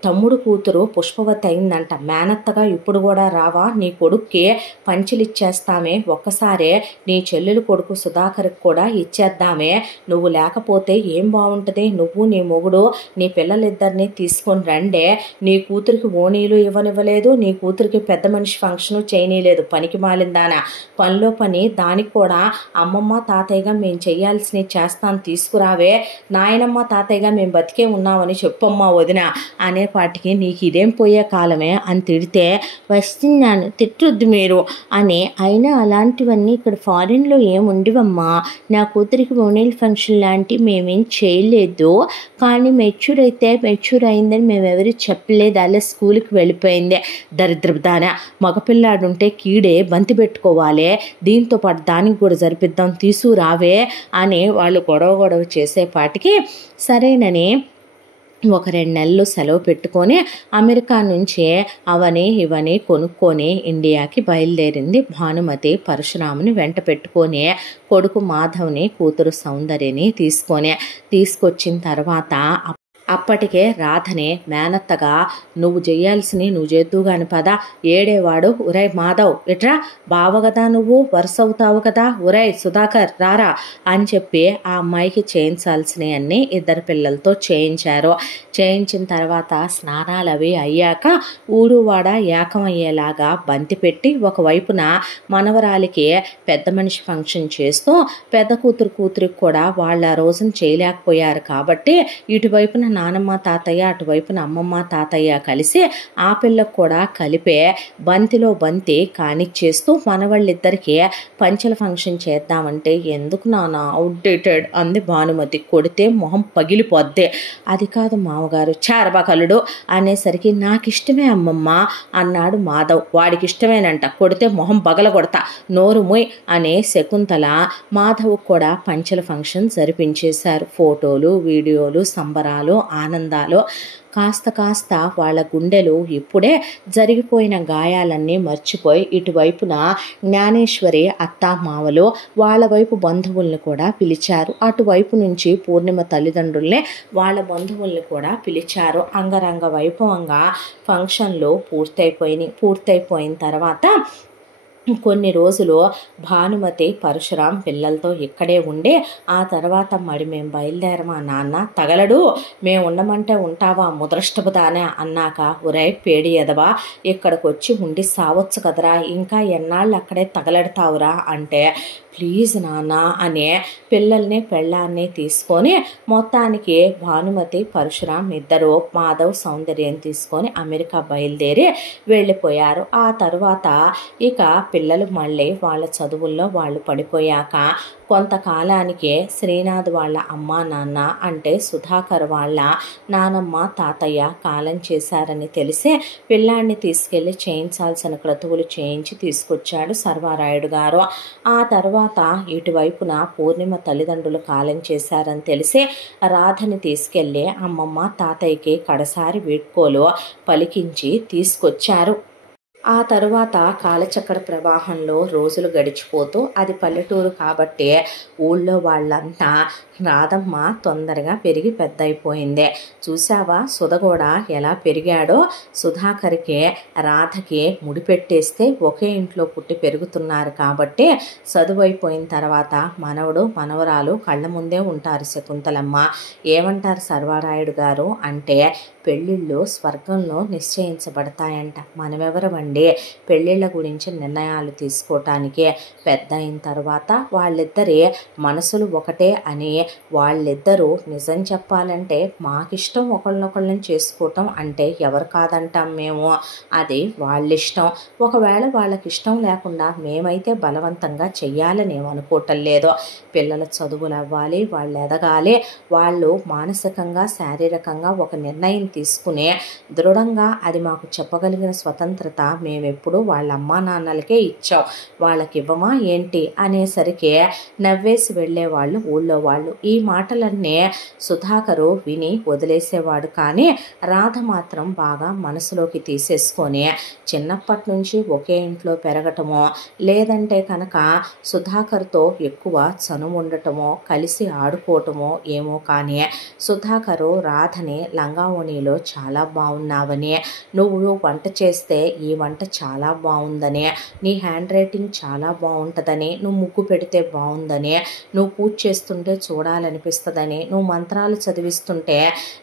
తమ్ముడు కూతురు పుష్పవతి అయిందంట, మేనత్తగా ఇప్పుడు కూడా రావా, నీ కొడుక్కి పంచులు ఇచ్చేస్తామే, ఒక్కసారే నీ చెల్లెలు కొడుకు సుధాకర్కి కూడా ఇచ్చేద్దామే, నువ్వు లేకపోతే ఏం బాగుంటుంది, నువ్వు నీ మొగుడు నీ పిల్లలిద్దరినీ తీసుకొని రండే, నీ కూతురికి ఓణీలు ఇవ్వనివ్వలేదు, నీ కూతురికి పెద్ద మనిషి ఫంక్షను చేయనీయలేదు, పనికి మాలిందానా, పనిలో పని దానికి కూడా అమ్మమ్మ తాతయ్యగా మేము చెయ్యాల్సినవి చేస్తాను, తీసుకురావే, నాయనమ్మ తాతయ్యగా మేము బతికే ఉన్నామని చెప్పమ్మా వదిన అనేపాటికి, నీకు ఇదేం పోయే కాలమే అని తిడితే, వస్తున్నాను తిట్టొద్దు మీరు అని, అయినా అలాంటివన్నీ ఇక్కడ ఫారిన్లో ఏముండివమ్మా, నా కూతురికి ఓణీల ఫంక్షన్ లాంటి మేమేం చేయలేదు, కానీ మెచ్యూర్ అయిందని మేమెవరు చెప్పలేదు, అలా స్కూల్కి వెళ్ళిపోయింది, దరిద్రపు దాన, మగపిల్లాడుంటే కీడే బంతి పెట్టుకోవాలి, దీంతో పాటు దానికి కూడా జరిపిద్దాం, తీసుకురావే అని వాళ్ళు గొడవ చేసేపాటికి సరేనని ఒక 2 నెలలు సెలవు పెట్టుకొని అమెరికా నుంచే అవని ఇవని కొనుక్కొని ఇండియాకి బయలుదేరింది భానుమతి. పరశురాముని వెంట పెట్టుకొని కొడుకు మాధవ్ని, కూతురు సౌందర్యని తీసుకొచ్చిన తర్వాత అప్పటికే రాధనే మేనత్తగా, నువ్వు చేయాల్సినవి నువ్వు చేద్దువు గాని పద, ఏడేవాడు ఉరై మాధవ్ ఇట్రా, బావగదా నువ్వు వరుస అవుతావు కదా, ఉరై సుధాకర్ రారా అని చెప్పి ఆ అమ్మాయికి చేయించాల్సినవి అన్నీ ఇద్దరు పిల్లలతో చేయించారు. చేయించిన తర్వాత స్నానాలు అవి అయ్యాక ఊరువాడ ఏకమయ్యేలాగా బంతి పెట్టి ఒకవైపున మనవరాలికి పెద్ద మనిషి ఫంక్షన్ చేస్తూ, పెద్ద కూతురికి కూడా వాళ్ళ రోజున చేయలేకపోయారు కాబట్టి ఇటువైపున నానమ్మ తాతయ్య, అటువైపున అమ్మమ్మ తాతయ్య కలిసి ఆ పిల్లకు కూడా కలిపే బంతిలో బంతి కానిచ్చేస్తూ మనవాళ్ళిద్దరికీ పంచెల ఫంక్షన్ చేద్దామంటే, ఎందుకు నాన్న అవుట్డేటెడ్ అంది భానుమతి. కొడితే మొహం పగిలిపోద్ది. అది కాదు మామగారు, చారబాకలుడు అనేసరికి, నాకు ఇష్టమే అమ్మమ్మ అన్నాడు మాధవ్. వాడికి ఇష్టమేనంట, కొడితే మొహం బగలగొడతా, నోరు మొయ్ అనే శకుంతల మాధవ్ కూడా పంచెల ఫంక్షన్ జరిపించేశారు. ఫోటోలు, వీడియోలు, సంబరాలు, ఆనందాలు. కాస్త వాళ్ళ గుండెలు ఇప్పుడే జరిగిపోయిన గాయాలన్నీ మర్చిపోయి ఇటువైపున జ్ఞానేశ్వరి అత్తామావలు వాళ్ళ వైపు బంధువుల్ని కూడా పిలిచారు. అటువైపు నుంచి పూర్ణిమ తల్లిదండ్రుల్ని వాళ్ళ బంధువుల్ని కూడా పిలిచారు. అంగరంగ వైభవంగా ఫంక్షన్లు పూర్తయిపోయిన తర్వాత కొన్ని రోజులు భానుమతి పరశురాం పిల్లలతో ఇక్కడే ఉండి, ఆ తర్వాత మరి మేము బయలుదేరమా నాన్న, తగలడు, మేము ఉండమంటే ఉంటావా ముదృష్టపు దానే అన్నాక, ఒరే పేడి ఎదవా, ఇక్కడికి వచ్చి ఉండి సావచ్చు కదరా, ఇంకా ఎన్నాళ్ళు అక్కడే తగలెడతావురా అంటే, ప్లీజ్ నాన్న అనే పిల్లల్ని పెళ్ళాన్ని తీసుకొని మొత్తానికి భానుమతి పరశురాం ఇద్దరు మాధవ్ సౌందర్యం తీసుకొని అమెరికా బయలుదేరి వెళ్ళిపోయారు. ఆ తర్వాత ఇక పిల్లలు మళ్ళీ వాళ్ళ చదువుల్లో వాళ్ళు పడిపోయాక కొంతకాలానికే శ్రీనాథ్ వాళ్ళ అమ్మా నాన్న అంటే సుధాకర్ వాళ్ళ నానమ్మ తాతయ్య కాలం చేశారని తెలిసి పిల్లాడిని తీసుకెళ్లి చేయించాల్సిన క్రతువులు చేయించి తీసుకొచ్చాడు సర్వారాయుడు గారు. ఆ తర్వాత ఇటువైపున పూర్ణిమ తల్లిదండ్రులు కాలం చేశారని తెలిసి రాధని తీసుకెళ్లి అమ్మమ్మ తాతయ్యకి కడసారి వీడ్కోలు పలికించి తీసుకొచ్చారు. ఆ తరువాత కాలచక్ర ప్రవాహంలో రోజులు గడిచిపోతూ, అది పల్లెటూరు కాబట్టి ఊళ్ళో వాళ్ళంతా రాధమ్మ తొందరగా పెరిగి పెద్ద అయిపోయింది. చూసావా సుధ కూడా ఎలా పెరిగాడో. సుధాకర్కి రాధకి ముడిపెట్టేస్తే ఒకే ఇంట్లో పుట్టి పెరుగుతున్నారు కాబట్టి చదువు అయిపోయిన తర్వాత మనవడు మనవరాలు కళ్ళ ముందే ఉంటారు. శకుంతలమ్మ ఏమంటారు సర్వారాయుడు గారు అంటే, పెళ్ళిళ్ళు స్వర్గంలో నిశ్చయించబడతాయంట. మనమెవరమండి పెళ్ళిళ్ళ గురించి నిర్ణయాలు తీసుకోవటానికి? పెద్ద అయిన తర్వాత వాళ్ళిద్దరి మనసులు ఒకటే అని వాళ్ళిద్దరూ నిజం చెప్పాలంటే మాకిష్టం ఒకళ్ళనొకళ్ళని చేసుకోవటం అంటే ఎవరు కాదంటాం మేము, అది వాళ్ళిష్టం. ఒకవేళ వాళ్ళకి ఇష్టం లేకుండా మేమైతే బలవంతంగా చెయ్యాలని ఏమనుకోవటం లేదు. పిల్లల చదువులు అవ్వాలి, వాళ్ళు ఎదగాలి, వాళ్ళు మానసికంగా శారీరకంగా ఒక నిర్ణయం తీసుకుని దృఢంగా అది మాకు చెప్పగలిగిన స్వతంత్రత మేమెప్పుడు వాళ్ళ అమ్మా నాన్నలకే ఇచ్చాం, వాళ్ళకి ఇవ్వమా ఏంటి అనేసరికి నవ్వేసి వెళ్ళేవాళ్ళు ఊళ్ళో వాళ్ళు. ఈ మాటలన్నీ సుధాకరు విని వదిలేసేవాడు. కానీ రాధ మాత్రం బాగా మనసులోకి తీసేసుకొని చిన్నప్పటి నుంచి ఒకే ఇంట్లో పెరగటమో లేదంటే కనుక సుధాకర్తో ఎక్కువ చనువు ఉండటమో కలిసి ఆడుకోవటమో ఏమో కానీ సుధాకరు రాధని లంగావోణిలో చాలా బాగున్నావని, నువ్వు వంట చేస్తే ఈ వంట చాలా బాగుందని, నీ హ్యాండ్ రైటింగ్ చాలా బాగుంటుందని, నువ్వు ముగ్గు పెడితే బాగుందని, నువ్వు పూజ చేస్తుంటే చూడాలనిపిస్తుందని, నువ్వు మంత్రాలు చదివిస్తుంటే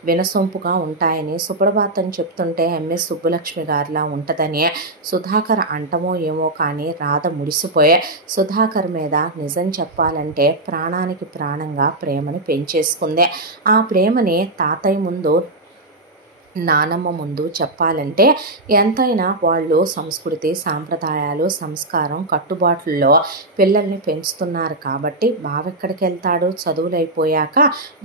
వినసొంపుగా ఉంటాయని, సుప్రభాతం చెప్తుంటే ఎంఎస్ సుబ్బలక్ష్మి గారిలా ఉంటుందని సుధాకర్ అంటమో ఏమో కానీ రాధ ముడిసిపోయే సుధాకర్ మీద నిజం చెప్పాలంటే ప్రాణానికి ప్రాణంగా ప్రేమని పెంచేసుకుంది. ఆ ప్రేమని తాతయ్య ముందు నానమ్మ ముందు చెప్పాలంటే ఎంతైనా వాళ్ళు సంస్కృతి సాంప్రదాయాలు సంస్కారం కట్టుబాట్లలో పిల్లల్ని పెంచుతున్నారు కాబట్టి బావెక్కడికి వెళ్తాడు చదువులు అయిపోయాక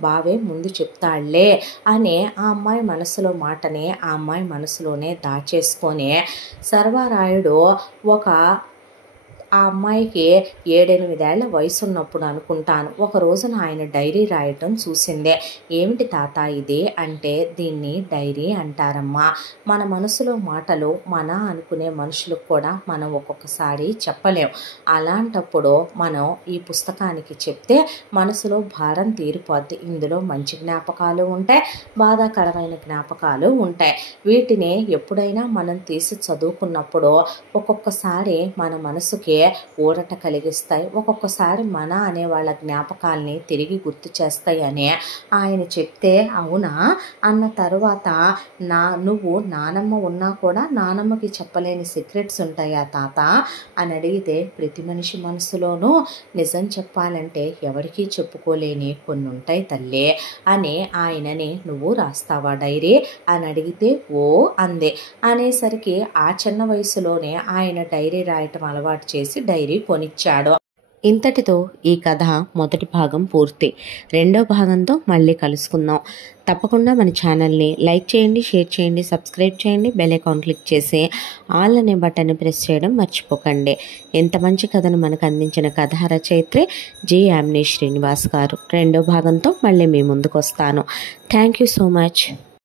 బావే ముందు చెప్తాడులే అనే ఆ అమ్మాయి మనసులో మాటనే ఆ అమ్మాయి మనసులోనే దాచేసుకొని సర్వారాయుడు ఆ అమ్మాయికి 7-8 ఏళ్ల వయసు ఉన్నప్పుడు అనుకుంటాను ఒక రోజున ఆయన డైరీ రాయటం చూసిందే. ఏమిటి తాత ఇది అంటే, దీన్ని డైరీ అంటారమ్మా. మన మనసులో మాటలు మన అనుకునే మనుషులకు కూడా మనం ఒక్కొక్కసారి చెప్పలేం. అలాంటప్పుడు మనం ఈ పుస్తకానికి చెప్తే మనసులో భారం తీరిపోద్ది. ఇందులో మంచి జ్ఞాపకాలు ఉంటాయి, బాధాకరమైన జ్ఞాపకాలు ఉంటాయి. వీటిని ఎప్పుడైనా మనం తీసి చదువుకున్నప్పుడు ఒక్కొక్కసారి మన మనసుకి ఊరట కలిగిస్తాయి, ఒక్కొక్కసారి మన అనే వాళ్ళ జ్ఞాపకాలని తిరిగి గుర్తు చేస్తాయి అని ఆయన చెప్తే, అవునా అన్న తర్వాత నువ్వు నానమ్మ ఉన్నా కూడా నానమ్మకి చెప్పలేని సీక్రెట్స్ ఉంటాయా తాత అని అడిగితే, ప్రతి మనిషి మనసులోనూ నిజం చెప్పాలంటే ఎవరికీ చెప్పుకోలేని కొన్ని ఉంటాయి తల్లి అని ఆయనని నువ్వు రాస్తావా డైరీ అని అడిగితే ఓ అందే. అనేసరికి ఆ చిన్న వయసులోనే ఆయన డైరీ రాయటం అలవాటు చేసి డైరీ కొనిచ్చాడు. ఇంతటితో ఈ కథ మొదటి భాగం పూర్తి. రెండో భాగంతో మళ్ళీ కలుసుకుందాం. తప్పకుండా మన ఛానల్ని లైక్ చేయండి, షేర్ చేయండి, సబ్స్క్రైబ్ చేయండి, బెల్ ఐకాన్ క్లిక్ చేసి ఆల్ అనే బటన్ని ప్రెస్ చేయడం మర్చిపోకండి. ఎంత మంచి కథను మనకు అందించిన కథ రచయిత్రి జి యామిని శ్రీనివాస్ గారు. రెండో భాగంతో మళ్ళీ మీ ముందుకు వస్తాను. Thank you so much.